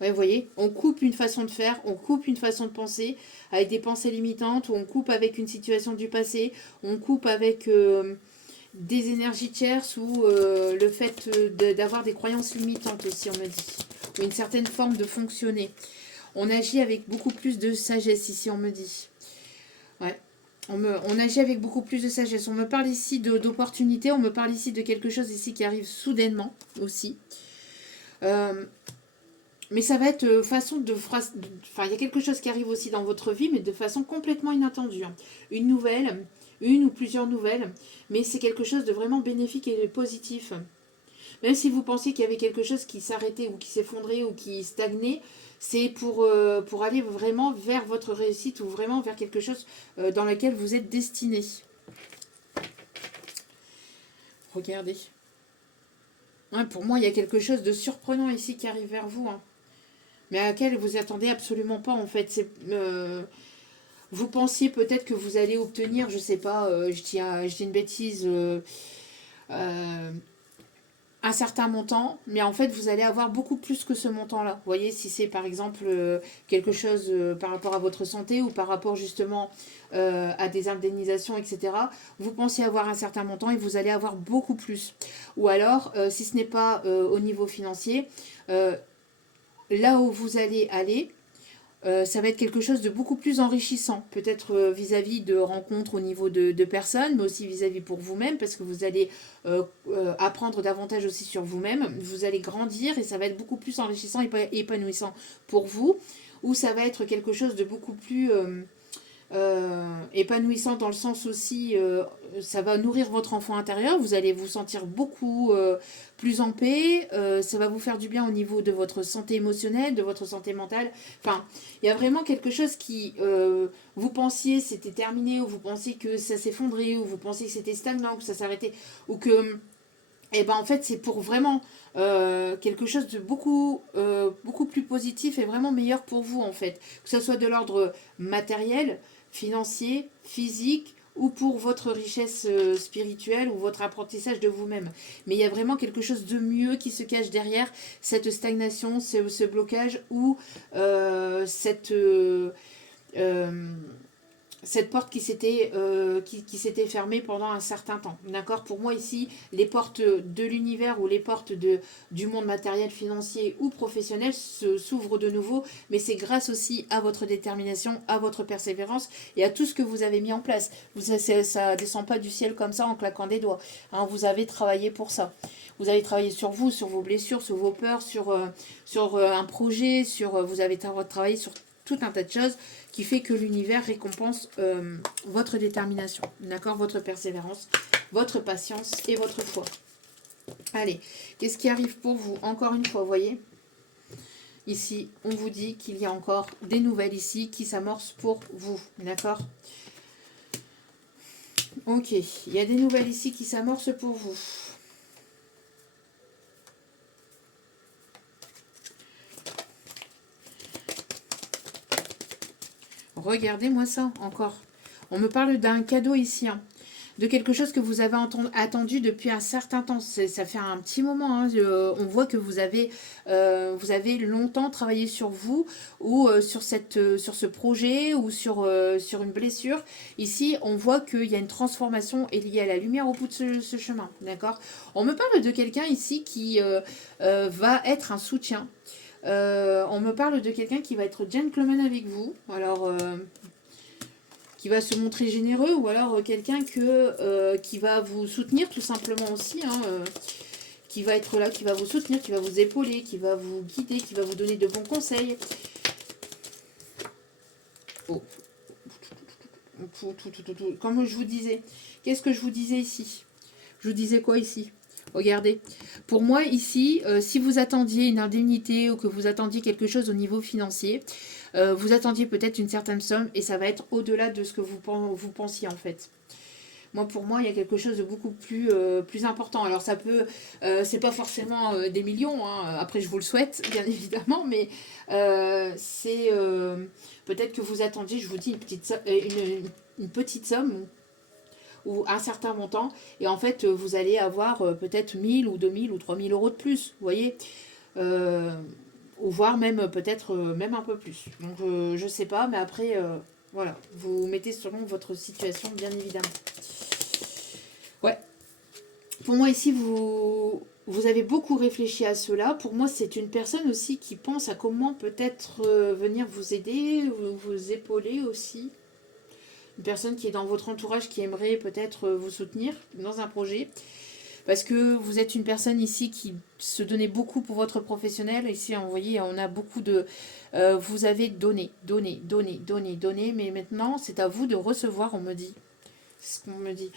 Ouais, vous voyez, on coupe une façon de faire, on coupe une façon de penser avec des pensées limitantes, ou on coupe avec une situation du passé, on coupe avec des énergies tierces ou le fait d'avoir des croyances limitantes aussi, on me dit, ou une certaine forme de fonctionner. On agit avec beaucoup plus de sagesse ici, on me dit. Ouais. On agit avec beaucoup plus de sagesse. On me parle ici d'opportunités, on me parle ici de quelque chose ici qui arrive soudainement aussi. Mais ça va être façon de... Enfin, il y a quelque chose qui arrive aussi dans votre vie, mais de façon complètement inattendue. Hein. Une nouvelle, une ou plusieurs nouvelles, mais c'est quelque chose de vraiment bénéfique et positif. Même si vous pensiez qu'il y avait quelque chose qui s'arrêtait ou qui s'effondrait ou qui stagnait, c'est pour aller vraiment vers votre réussite ou vraiment vers quelque chose dans lequel vous êtes destiné. Regardez. Ouais, pour moi, il y a quelque chose de surprenant ici qui arrive vers vous. Hein. Mais à laquelle vous attendez absolument pas en fait. Vous pensiez peut-être que vous allez obtenir, je sais pas, je dis une bêtise, un certain montant, mais en fait vous allez avoir beaucoup plus que ce montant-là. Vous voyez, si c'est par exemple quelque chose par rapport à votre santé ou par rapport justement à des indemnisations, etc., vous pensez avoir un certain montant et vous allez avoir beaucoup plus. Ou alors, si ce n'est pas au niveau financier, là où vous allez aller, ça va être quelque chose de beaucoup plus enrichissant, peut-être vis-à-vis de rencontres au niveau de personnes, mais aussi vis-à-vis pour vous-même, parce que vous allez apprendre davantage aussi sur vous-même, vous allez grandir et ça va être beaucoup plus enrichissant et épanouissant pour vous, ou ça va être quelque chose de beaucoup plus épanouissant dans le sens aussi, ça va nourrir votre enfant intérieur, vous allez vous sentir beaucoup plus en paix, ça va vous faire du bien au niveau de votre santé émotionnelle, de votre santé mentale. Enfin, il y a vraiment quelque chose qui, vous pensiez c'était terminé, ou vous pensiez que ça s'effondrait, ou vous pensiez que c'était stagnant, que ça s'arrêtait, ou que... Et ben en fait c'est pour vraiment quelque chose de beaucoup plus positif et vraiment meilleur pour vous en fait. Que ce soit de l'ordre matériel, financier, physique ou pour votre richesse spirituelle ou votre apprentissage de vous-même. Mais il y a vraiment quelque chose de mieux qui se cache derrière cette stagnation, ce blocage ou cette porte qui s'était fermée pendant un certain temps. D'accord. Pour moi ici, les portes de l'univers ou les portes du monde matériel, financier ou professionnel s'ouvrent de nouveau, mais c'est grâce aussi à votre détermination, à votre persévérance et à tout ce que vous avez mis en place. Ça ne descend pas du ciel comme ça en claquant des doigts. Hein, vous avez travaillé pour ça. Vous avez travaillé sur vous, sur vos blessures, sur vos peurs, sur un projet, vous avez travaillé sur tout un tas de choses qui fait que l'univers récompense votre détermination, d'accord, votre persévérance, votre patience et votre foi. Allez, qu'est-ce qui arrive pour vous? Encore une fois, vous voyez, ici, on vous dit qu'il y a encore des nouvelles ici qui s'amorcent pour vous, d'accord? Ok, il y a des nouvelles ici qui s'amorcent pour vous. Regardez-moi ça, encore. On me parle d'un cadeau ici, hein, de quelque chose que vous avez attendu depuis un certain temps. Ça fait un petit moment. Hein, on voit que vous avez longtemps travaillé sur vous ou sur ce projet ou sur une blessure. Ici, on voit qu'il y a une transformation et il y a la lumière au bout de ce chemin. D'accord. On me parle de quelqu'un ici qui va être un soutien. On me parle de quelqu'un qui va être gentleman avec vous. Alors, qui va se montrer généreux, ou alors quelqu'un qui va vous soutenir tout simplement aussi, hein, qui va être là, qui va vous soutenir, qui va vous épauler, qui va vous guider, qui va vous donner de bons conseils. Oh. Comme je vous disais, qu'est-ce que je vous disais ici? Je vous disais quoi ici? Regardez, pour moi ici, si vous attendiez une indemnité ou que vous attendiez quelque chose au niveau financier, vous attendiez peut-être une certaine somme et ça va être au-delà de ce que vous pensiez en fait. Moi, pour moi, il y a quelque chose de beaucoup plus important. Alors, ça peut, c'est pas forcément des millions, hein. Après, je vous le souhaite, bien évidemment, mais c'est peut-être que vous attendiez, je vous dis, une petite somme ou un certain montant, et en fait, vous allez avoir peut-être 1000 ou 2000 ou 3000 euros de plus, vous voyez, ou voire même peut-être même un peu plus. Donc, je sais pas, mais après, voilà, vous mettez selon votre situation, bien évidemment. Ouais. Pour moi, ici, vous avez beaucoup réfléchi à cela. Pour moi, c'est une personne aussi qui pense à comment peut-être venir vous aider, vous épauler aussi. Une personne qui est dans votre entourage qui aimerait peut-être vous soutenir dans un projet. Parce que vous êtes une personne ici qui se donnait beaucoup pour votre professionnel. Ici, vous voyez, on a beaucoup de... vous avez donné, mais maintenant, c'est à vous de recevoir, on me dit. C'est ce qu'on me dit.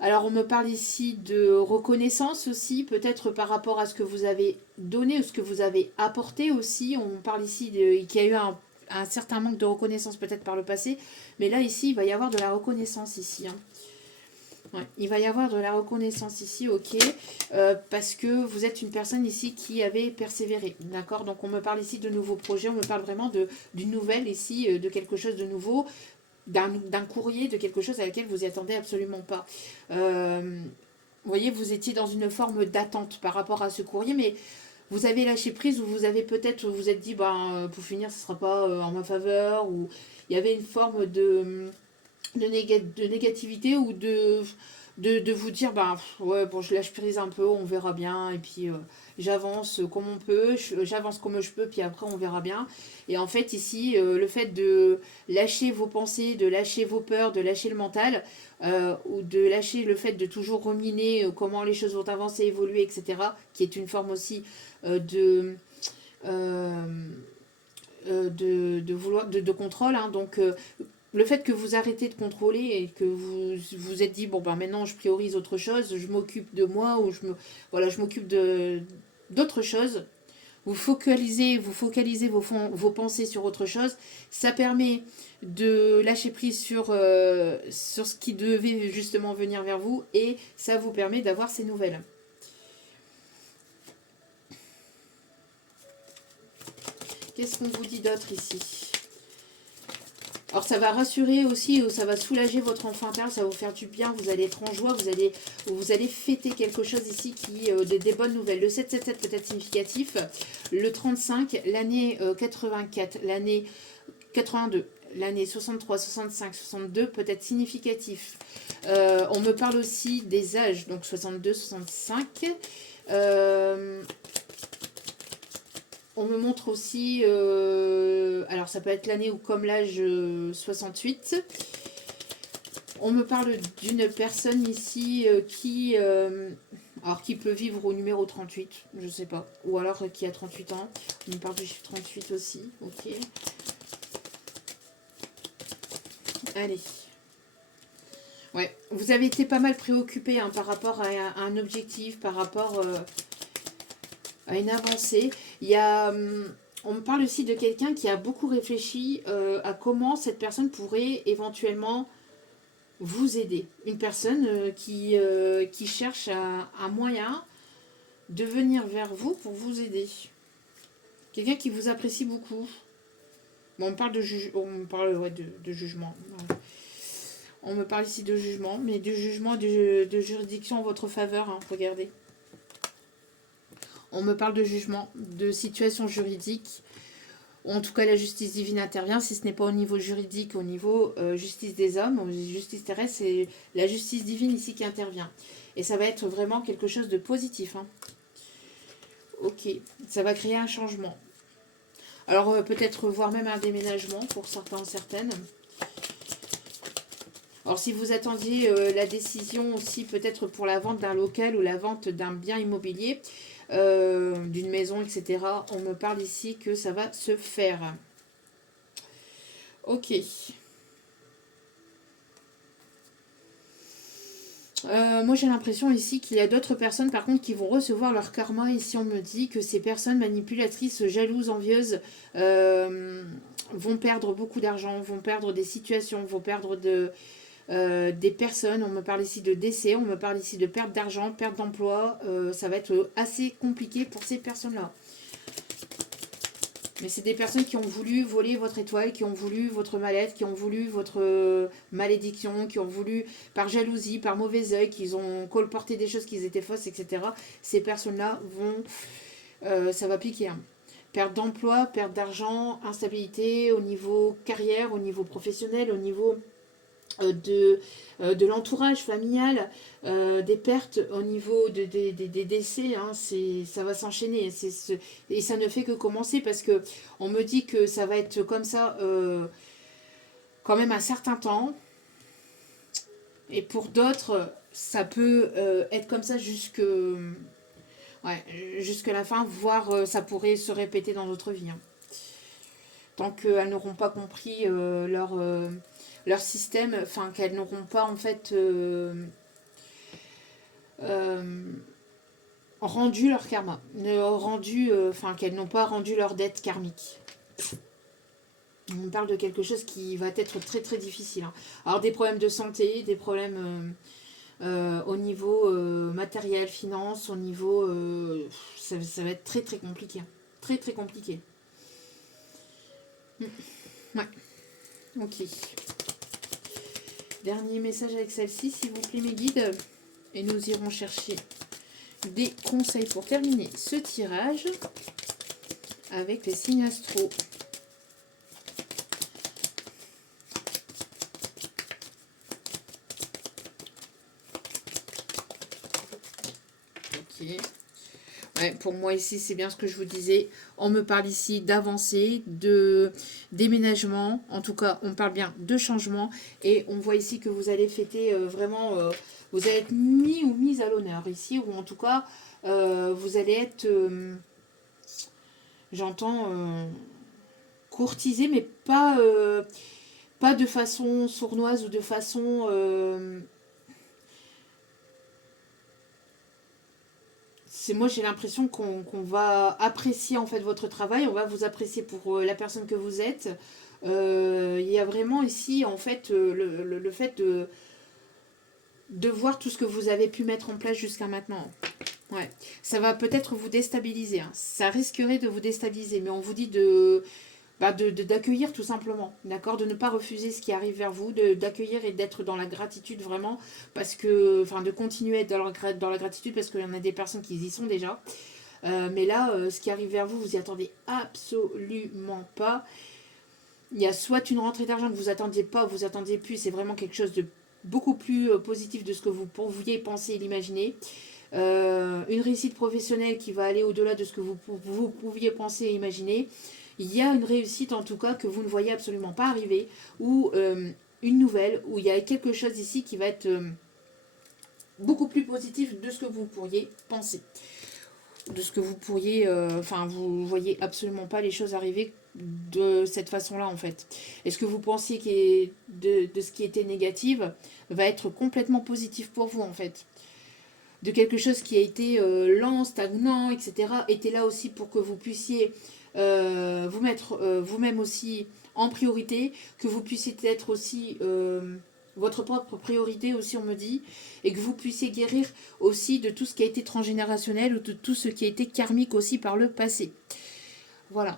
Alors, on me parle ici de reconnaissance aussi, peut-être par rapport à ce que vous avez donné ou ce que vous avez apporté aussi. On parle ici qu'il y a eu un certain manque de reconnaissance peut-être par le passé. Mais là, ici, il va y avoir de la reconnaissance ici. Hein. Ouais, il va y avoir de la reconnaissance ici, ok, parce que vous êtes une personne ici qui avait persévéré, d'accord. Donc on me parle ici de nouveaux projets, on me parle vraiment d'une nouvelle ici, de quelque chose de nouveau, d'un courrier, de quelque chose à laquelle vous n'y attendez absolument pas. Vous voyez, vous étiez dans une forme d'attente par rapport à ce courrier, mais vous avez lâché prise ou vous avez peut-être, vous êtes dit, pour finir, ce ne sera pas en ma faveur, ou il y avait une forme de négativité ou de vous dire ouais bon je lâche prise un peu, on verra bien, et puis j'avance comme on peut, j'avance comme je peux, puis après on verra bien. Et en fait ici le fait de lâcher vos pensées, de lâcher vos peurs, de lâcher le mental, ou de lâcher le fait de toujours ruminer comment les choses vont avancer, évoluer, etc., qui est une forme aussi euh, de vouloir de contrôle, hein. Donc le fait que vous arrêtez de contrôler et que vous vous êtes dit maintenant je priorise autre chose, je m'occupe de moi, ou je m'occupe d'autres choses, vous focalisez vos pensées sur autre chose, ça permet de lâcher prise sur ce qui devait justement venir vers vous, et ça vous permet d'avoir ces nouvelles. Qu'est-ce qu'on vous dit d'autre ici? Alors ça va rassurer aussi, ça va soulager votre enfant intérieur, ça va vous faire du bien, vous allez être en joie, vous allez fêter quelque chose ici des bonnes nouvelles. Le 777 peut être significatif, le 35, l'année 84, l'année 82, l'année 63, 65, 62 peut être significatif. On me parle aussi des âges, donc 62, 65. On me montre aussi, alors ça peut être l'année ou comme l'âge 68. On me parle d'une personne ici qui peut vivre au numéro 38, je sais pas. Ou alors qui a 38 ans. On me parle du chiffre 38 aussi, ok. Allez. Ouais, vous avez été pas mal préoccupé par rapport à un objectif, par rapport à une avancée. Il y a, on me parle aussi de quelqu'un qui a beaucoup réfléchi à comment cette personne pourrait éventuellement vous aider. Une personne qui cherche un moyen de venir vers vous pour vous aider. Quelqu'un qui vous apprécie beaucoup. Bon, on parle de jugement. Ouais. On me parle ici de jugement, mais de jugement de juridiction en votre faveur, hein, regardez. On me parle de jugement, de situation juridique, ou en tout cas la justice divine intervient, si ce n'est pas au niveau juridique, au niveau justice des hommes, justice terrestre, c'est la justice divine ici qui intervient. Et ça va être vraiment quelque chose de positif. Hein. Ok, ça va créer un changement. Alors peut-être voire même un déménagement pour certains, certaines. Alors si vous attendiez la décision aussi peut-être pour la vente d'un local ou la vente d'un bien immobilier, d'une maison, etc., on me parle ici que ça va se faire. Ok. Moi j'ai l'impression ici qu'il y a d'autres personnes par contre qui vont recevoir leur karma. Ici on me dit que ces personnes manipulatrices, jalouses, envieuses vont perdre beaucoup d'argent, vont perdre des situations, vont perdre des personnes. On me parle ici de décès, on me parle ici de perte d'argent, perte d'emploi. Ça va être assez compliqué pour ces personnes-là. Mais c'est des personnes qui ont voulu voler votre étoile, qui ont voulu votre mal-être, qui ont voulu votre malédiction, qui ont voulu, par jalousie, par mauvais oeil, qu'ils ont colporté des choses qui étaient fausses, etc. Ces personnes-là vont... ça va piquer. Hein. Perte d'emploi, perte d'argent, instabilité au niveau carrière, au niveau professionnel, au niveau de l'entourage familial, des pertes au niveau des décès, hein, ça va s'enchaîner. Et ça ne fait que commencer parce que on me dit que ça va être comme ça quand même un certain temps. Et pour d'autres, ça peut être comme ça jusque la fin, voire ça pourrait se répéter dans d'autres vies. Hein. Tant qu'elles n'auront pas compris leur système, enfin qu'elles n'auront pas en fait rendu leur karma, qu'elles n'ont pas rendu leur dette karmique. On parle de quelque chose qui va être très très difficile. Hein. Alors des problèmes de santé, des problèmes au niveau matériel, finance, au niveau... ça va être très très compliqué. Hein. Très très compliqué. Ouais. Ok. Dernier message avec celle-ci, s'il vous plaît mes guides. Et nous irons chercher des conseils pour terminer ce tirage avec les signes astro. Ok. Ouais, pour moi ici, c'est bien ce que je vous disais. On me parle ici d'avancée, de déménagement. En tout cas, on parle bien de changement. Et on voit ici que vous allez fêter vraiment... vous allez être mis ou mise à l'honneur ici. Ou en tout cas, vous allez être... j'entends... courtisé, mais pas de façon sournoise ou de façon... moi j'ai l'impression qu'on va apprécier en fait votre travail, on va vous apprécier pour la personne que vous êtes. Il y a vraiment ici en fait le fait de voir tout ce que vous avez pu mettre en place jusqu'à maintenant. Ouais. Ça va peut-être vous déstabiliser, hein. Ça risquerait de vous déstabiliser, mais on vous dit d'accueillir tout simplement, d'accord, de ne pas refuser ce qui arrive vers vous, d'accueillir et d'être dans la gratitude vraiment, parce que, enfin, de continuer à être dans la gratitude parce qu'il y en a des personnes qui y sont déjà, mais là, ce qui arrive vers vous, vous y attendez absolument pas. Il y a soit une rentrée d'argent que vous attendiez pas, vous attendiez plus, c'est vraiment quelque chose de beaucoup plus positif de ce que vous pouviez penser et l'imaginer. Une réussite professionnelle qui va aller au-delà de ce que vous pouviez penser et imaginer. Il y a une réussite en tout cas que vous ne voyez absolument pas arriver, ou une nouvelle, où il y a quelque chose ici qui va être beaucoup plus positif de ce que vous pourriez penser. De ce que vous pourriez... vous voyez absolument pas les choses arriver de cette façon-là en fait. Et ce que vous pensiez de ce qui était négatif va être complètement positif pour vous en fait. De quelque chose qui a été lent, stagnant, etc. était là aussi pour que vous puissiez vous mettre vous-même aussi en priorité, que vous puissiez être aussi votre propre priorité aussi on me dit, et que vous puissiez guérir aussi de tout ce qui a été transgénérationnel ou de tout ce qui a été karmique aussi par le passé. Voilà.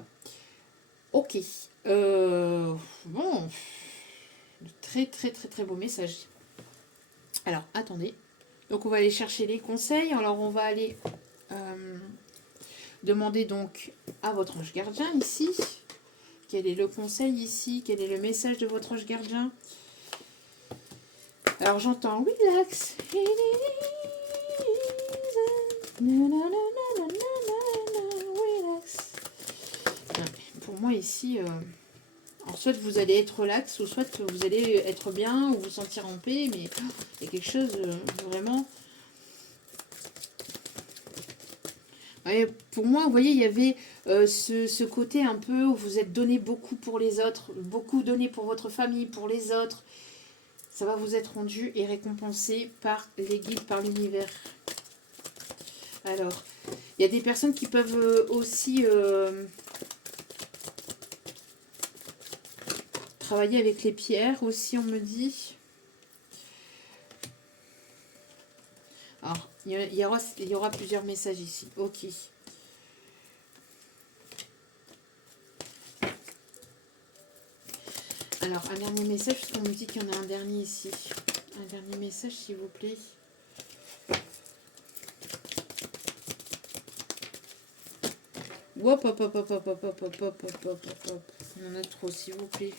Ok. Bon. Très très très très beau message. Alors, attendez. Donc, on va aller chercher les conseils. Alors, on va aller demander donc à votre ange gardien ici. Quel est le conseil ici? Quel est le message de votre ange gardien? Alors, j'entends relax. Relax. pour moi ici, alors soit vous allez être relax, ou soit vous allez être bien, ou vous sentir en paix, mais il y a quelque chose vraiment... Ouais, pour moi, vous voyez, il y avait ce côté un peu où vous êtes donné beaucoup pour les autres, beaucoup donné pour votre famille, pour les autres. Ça va vous être rendu et récompensé par les guides, par l'univers. Alors, il y a des personnes qui peuvent aussi travailler avec les pierres aussi, on me dit. Alors, il y aura plusieurs messages ici. Ok. Alors, un dernier message, parce qu'on me dit qu'il y en a un dernier ici. Un dernier message, s'il vous plaît. Hop, hop, hop, hop, hop, hop, hop, hop, hop, hop, hop, hop. Il y en a trop, s'il vous plaît.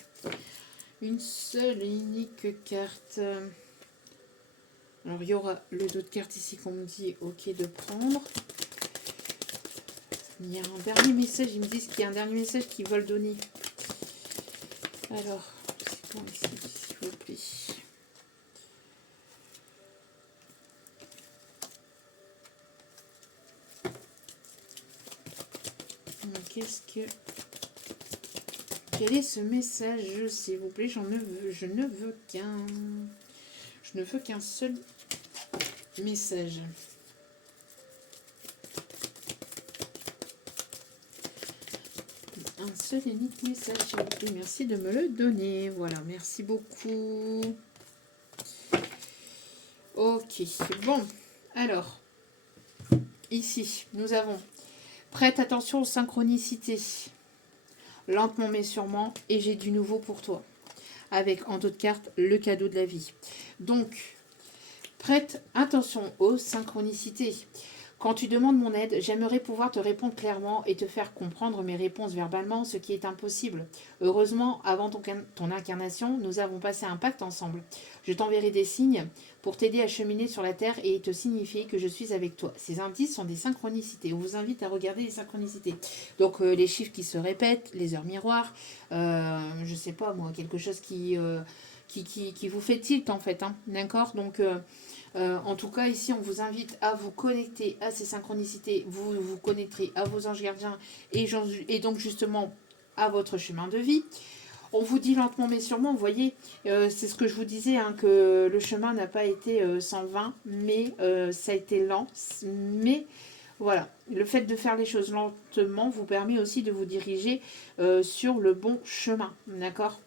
Une seule et unique carte. Alors, il y aura le dos de carte ici qu'on me dit ok de prendre. Il y a un dernier message, ils me disent qu'il y a un dernier message qu'ils veulent donner. Alors, c'est quoi ici, s'il vous plaît? Qu'est-ce que... Quel est ce message, s'il vous plaît? Je ne veux qu'un... Je ne veux qu'un seul message. Un seul et unique message, s'il vous plaît. Merci de me le donner. Voilà, merci beaucoup. Ok, bon. Alors, ici, nous avons... Prête attention aux synchronicités. Lentement mais sûrement, et j'ai du nouveau pour toi. Avec en dos de carte, le cadeau de la vie. Donc, prête attention aux synchronicités. Quand tu demandes mon aide, j'aimerais pouvoir te répondre clairement et te faire comprendre mes réponses verbalement, ce qui est impossible. Heureusement, avant ton incarnation, nous avons passé un pacte ensemble. Je t'enverrai des signes pour t'aider à cheminer sur la Terre et te signifier que je suis avec toi. Ces indices sont des synchronicités. On vous invite à regarder les synchronicités. Donc, les chiffres qui se répètent, les heures miroirs, je sais pas moi, quelque chose qui vous fait tilt en fait. Hein, d'accord. Donc... en tout cas, ici, on vous invite à vous connecter à ces synchronicités. Vous vous connecterez à vos anges gardiens et donc justement à votre chemin de vie. On vous dit lentement mais sûrement, vous voyez, c'est ce que je vous disais, hein, que le chemin n'a pas été sans vain, mais ça a été lent. Mais voilà, le fait de faire les choses lentement vous permet aussi de vous diriger sur le bon chemin. D'accord ?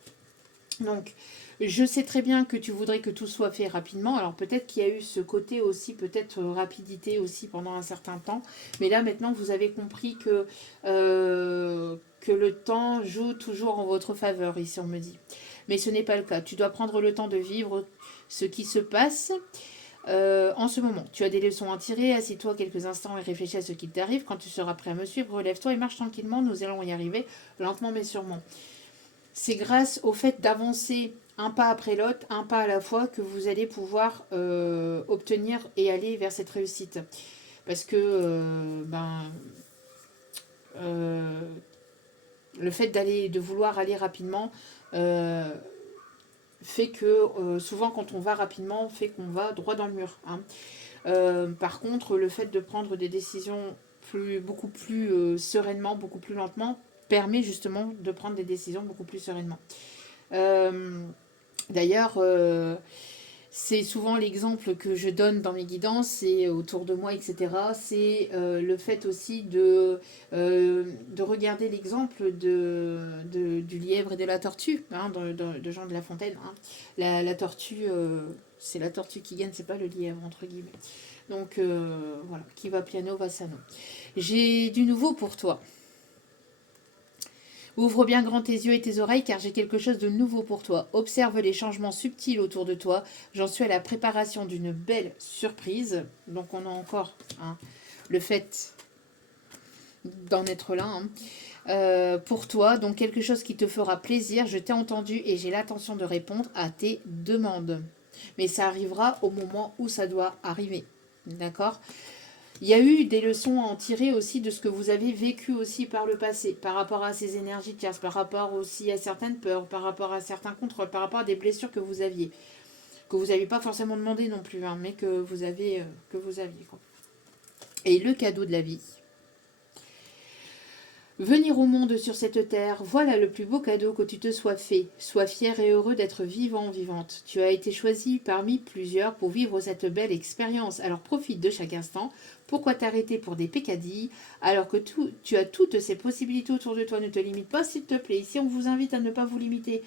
Donc, je sais très bien que tu voudrais que tout soit fait rapidement. Alors peut-être qu'il y a eu ce côté aussi, peut-être rapidité aussi pendant un certain temps. Mais là maintenant, vous avez compris que le temps joue toujours en votre faveur, ici on me dit. Mais ce n'est pas le cas. Tu dois prendre le temps de vivre ce qui se passe en ce moment. Tu as des leçons à tirer. Assieds-toi quelques instants et réfléchis à ce qui t'arrive. Quand tu seras prêt à me suivre, relève-toi et marche tranquillement. Nous allons y arriver lentement mais sûrement. C'est grâce au fait d'avancer un pas après l'autre, un pas à la fois, que vous allez pouvoir obtenir et aller vers cette réussite. Parce que le fait de vouloir aller rapidement fait que souvent quand on va rapidement, fait qu'on va droit dans le mur. Hein. Par contre, le fait de prendre des décisions beaucoup plus sereinement, beaucoup plus lentement, permet justement de prendre des décisions beaucoup plus sereinement. D'ailleurs, c'est souvent l'exemple que je donne dans mes guidances et autour de moi, etc. C'est le fait aussi de regarder l'exemple du lièvre et de la tortue, hein, de Jean de La Fontaine. Hein. La tortue, c'est la tortue qui gagne, c'est pas le lièvre, entre guillemets. Donc voilà, qui va piano va sano. J'ai du nouveau pour toi. Ouvre bien grand tes yeux et tes oreilles car j'ai quelque chose de nouveau pour toi. Observe les changements subtils autour de toi. J'en suis à la préparation d'une belle surprise. Donc on a encore le fait d'en être là. Pour toi, donc quelque chose qui te fera plaisir. Je t'ai entendu et j'ai l'intention de répondre à tes demandes. Mais ça arrivera au moment où ça doit arriver. D'accord ? Il y a eu des leçons à en tirer aussi de ce que vous avez vécu aussi par le passé, par rapport à ces énergies tierces, par rapport aussi à certaines peurs, par rapport à certains contrôles, par rapport à des blessures que vous n'aviez pas forcément demandé non plus, hein, mais que vous aviez. Quoi. Et le cadeau de la vie. Venir au monde sur cette terre, voilà le plus beau cadeau que tu te sois fait. Sois fier et heureux d'être vivant, vivante. Tu as été choisi parmi plusieurs pour vivre cette belle expérience. Alors profite de chaque instant. Pourquoi t'arrêter pour des pécadilles alors que tu as toutes ces possibilités autour de toi? Ne te limite pas, s'il te plaît. Ici, on vous invite à ne pas vous limiter,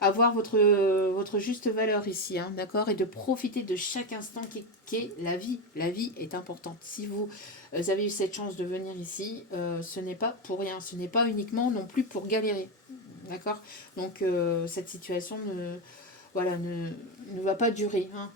à voir votre juste valeur ici, hein, d'accord? Et de profiter de chaque instant qui est la vie. La vie est importante. Si vous avez eu cette chance de venir ici, ce n'est pas pour rien. Ce n'est pas uniquement non plus pour galérer, d'accord? Donc cette situation voilà, ne va pas durer, hein.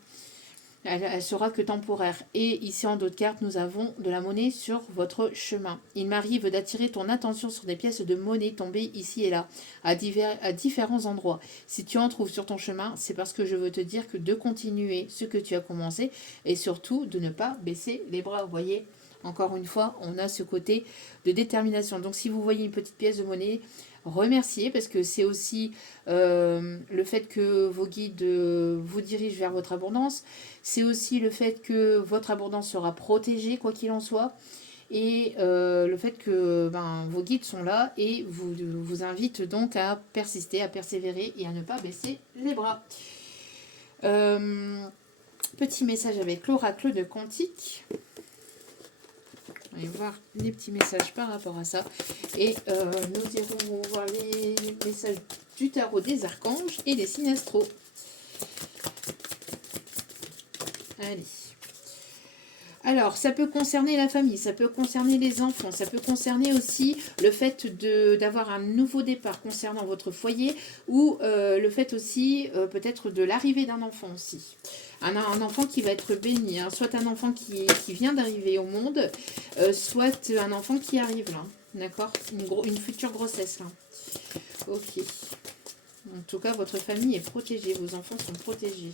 Elle sera que temporaire. Et ici en dos de carte, nous avons de la monnaie sur votre chemin. Il m'arrive d'attirer ton attention sur des pièces de monnaie tombées ici et là, à différents endroits. Si tu en trouves sur ton chemin, c'est parce que je veux te dire que de continuer ce que tu as commencé et surtout de ne pas baisser les bras. Vous voyez, encore une fois, on a ce côté de détermination. Donc si vous voyez une petite pièce de monnaie, remerciez parce que c'est aussi le fait que vos guides vous dirigent vers votre abondance. C'est aussi le fait que votre abondance sera protégée, quoi qu'il en soit. Et le fait que vos guides sont là et vous invitent donc à persister, à persévérer et à ne pas baisser les bras. Petit message avec l'oracle de Quantique. On va voir les petits messages par rapport à ça. Et nous irons voir les messages du tarot des archanges et des signes astro. Allez. Alors, ça peut concerner la famille, ça peut concerner les enfants, ça peut concerner aussi le fait d'avoir un nouveau départ concernant votre foyer ou le fait aussi peut-être de l'arrivée d'un enfant aussi. Un enfant qui va être béni, hein, soit un enfant qui vient d'arriver au monde, soit un enfant qui arrive là, d'accord, une future grossesse là. Ok. En tout cas, votre famille est protégée, vos enfants sont protégés.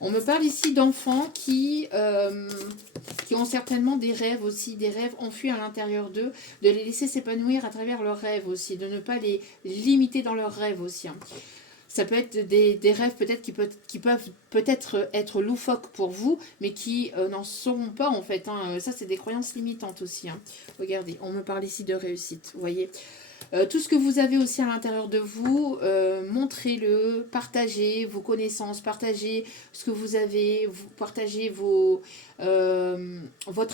On me parle ici d'enfants qui ont certainement des rêves aussi, des rêves enfuis à l'intérieur d'eux, de les laisser s'épanouir à travers leurs rêves aussi, de ne pas les limiter dans leurs rêves aussi. Hein. Ça peut être des rêves peut-être qui peuvent peut-être être loufoques pour vous, mais qui n'en seront pas en fait. Hein. Ça, c'est des croyances limitantes aussi. Hein. Regardez, on me parle ici de réussite, vous voyez. Tout ce que vous avez aussi à l'intérieur de vous, montrez-le, partagez vos connaissances, partagez ce que vous avez, partagez votre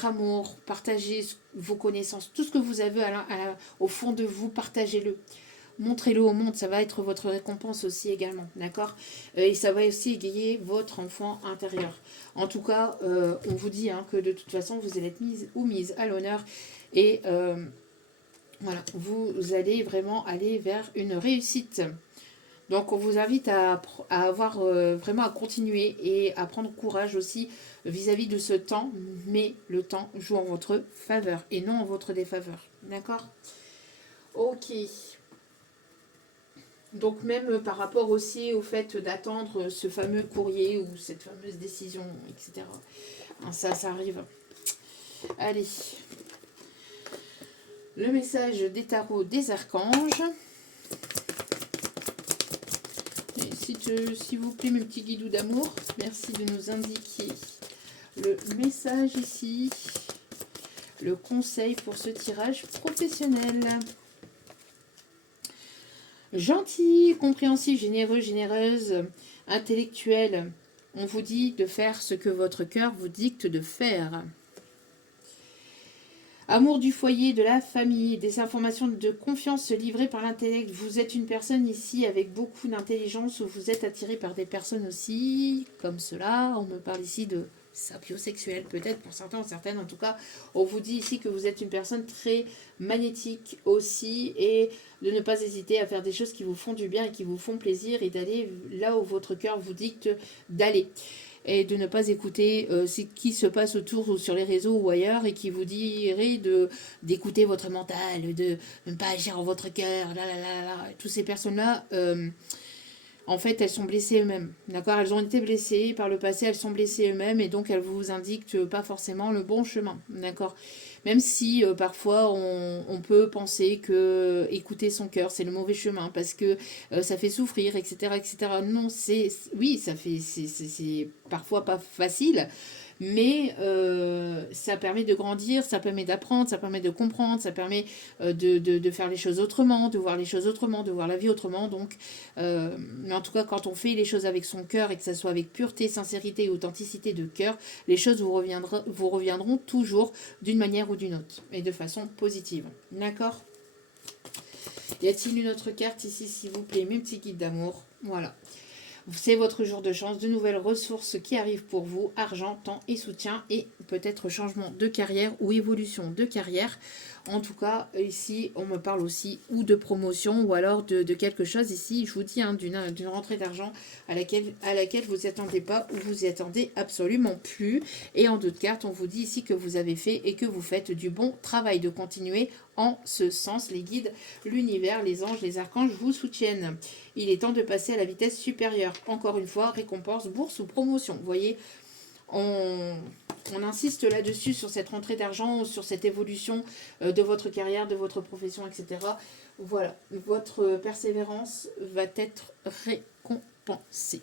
amour, partagez vos connaissances, tout ce que vous avez au fond de vous, partagez-le. Montrez-le au monde, ça va être votre récompense aussi également, d'accord? Et ça va aussi égayer votre enfant intérieur. En tout cas, on vous dit hein, que de toute façon, vous allez être mise à l'honneur et voilà, vous allez vraiment aller vers une réussite. Donc on vous invite à avoir vraiment à continuer et à prendre courage aussi vis-à-vis de ce temps, mais le temps joue en votre faveur et non en votre défaveur. D'accord? Ok. Donc même par rapport aussi au fait d'attendre ce fameux courrier ou cette fameuse décision, etc. Ça arrive. Allez. Le message des tarots des archanges. S'il vous plaît, mes petits guidoux d'amour, merci de nous indiquer le message ici. Le conseil pour ce tirage professionnel. Gentil, compréhensif, généreux, généreuse, intellectuel. On vous dit de faire ce que votre cœur vous dicte de faire. Amour du foyer, de la famille, des informations de confiance livrées par l'intellect. Vous êtes une personne ici avec beaucoup d'intelligence ou vous êtes attiré par des personnes aussi comme cela. On me parle ici de sapiosexuel peut-être pour certains ou certaines. En tout cas, on vous dit ici que vous êtes une personne très magnétique aussi et de ne pas hésiter à faire des choses qui vous font du bien et qui vous font plaisir et d'aller là où votre cœur vous dicte d'aller. Et de ne pas écouter ce qui se passe autour ou sur les réseaux ou ailleurs et qui vous dirait d'écouter votre mental, de ne pas agir en votre cœur, là. Toutes ces personnes-là en fait, elles sont blessées eux-mêmes. D'accord? Elles ont été blessées par le passé, elles sont blessées eux-mêmes et donc elles vous indiquent pas forcément le bon chemin. D'accord? Même si parfois on peut penser que écouter son cœur, c'est le mauvais chemin parce que ça fait souffrir, etc., etc. Non, oui, ça fait, c'est parfois pas facile. Mais ça permet de grandir, ça permet d'apprendre, ça permet de comprendre, ça permet de faire les choses autrement, de voir les choses autrement, de voir la vie autrement. Donc, mais en tout cas, quand on fait les choses avec son cœur et que ça soit avec pureté, sincérité et authenticité de cœur, les choses vous reviendront toujours d'une manière ou d'une autre et de façon positive. D'accord? Y a-t-il une autre carte ici, s'il vous plaît, mes petits guides d'amour? Voilà. C'est votre jour de chance, de nouvelles ressources qui arrivent pour vous, argent, temps et soutien, et peut-être changement de carrière ou évolution de carrière. En tout cas, ici, on me parle aussi ou de promotion ou alors de quelque chose. Ici, je vous dis, hein, d'une rentrée d'argent à laquelle vous n'y attendez pas ou vous y attendez absolument plus. Et en d'autres cartes, on vous dit ici que vous avez fait et que vous faites du bon travail, de continuer en ce sens. Les guides, l'univers, les anges, les archanges vous soutiennent. Il est temps de passer à la vitesse supérieure. Encore une fois, récompense, bourse ou promotion. Vous voyez, on insiste là-dessus, sur cette rentrée d'argent, sur cette évolution de votre carrière, de votre profession, etc. Voilà, votre persévérance va être récompensée.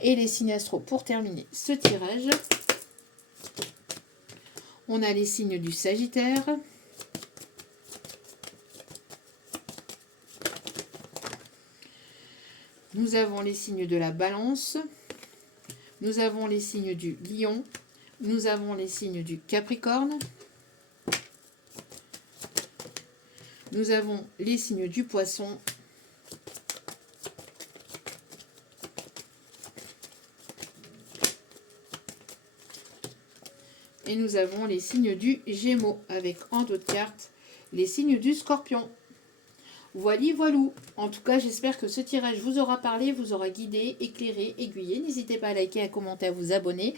Et les signes astro, pour terminer ce tirage, on a les signes du Sagittaire, nous avons les signes de la Balance, nous avons les signes du Lion, nous avons les signes du Capricorne, nous avons les signes du Poisson, et nous avons les signes du Gémeaux, avec en d'autres cartes les signes du Scorpion. Voilà, voilou. En tout cas, j'espère que ce tirage vous aura parlé, vous aura guidé, éclairé, aiguillé. N'hésitez pas à liker, à commenter, à vous abonner.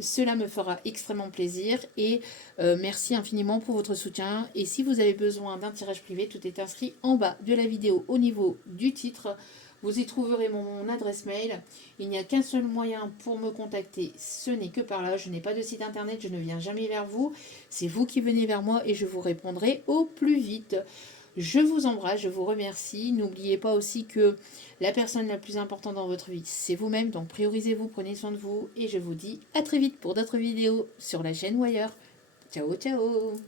Cela me fera extrêmement plaisir et merci infiniment pour votre soutien. Et si vous avez besoin d'un tirage privé, tout est inscrit en bas de la vidéo au niveau du titre. Vous y trouverez mon adresse mail. Il n'y a qu'un seul moyen pour me contacter, ce n'est que par là. Je n'ai pas de site internet, je ne viens jamais vers vous. C'est vous qui venez vers moi et je vous répondrai au plus vite. Je vous embrasse, je vous remercie. N'oubliez pas aussi que la personne la plus importante dans votre vie, c'est vous-même. Donc priorisez-vous, prenez soin de vous. Et je vous dis à très vite pour d'autres vidéos sur la chaîne ou ailleurs. Ciao, ciao!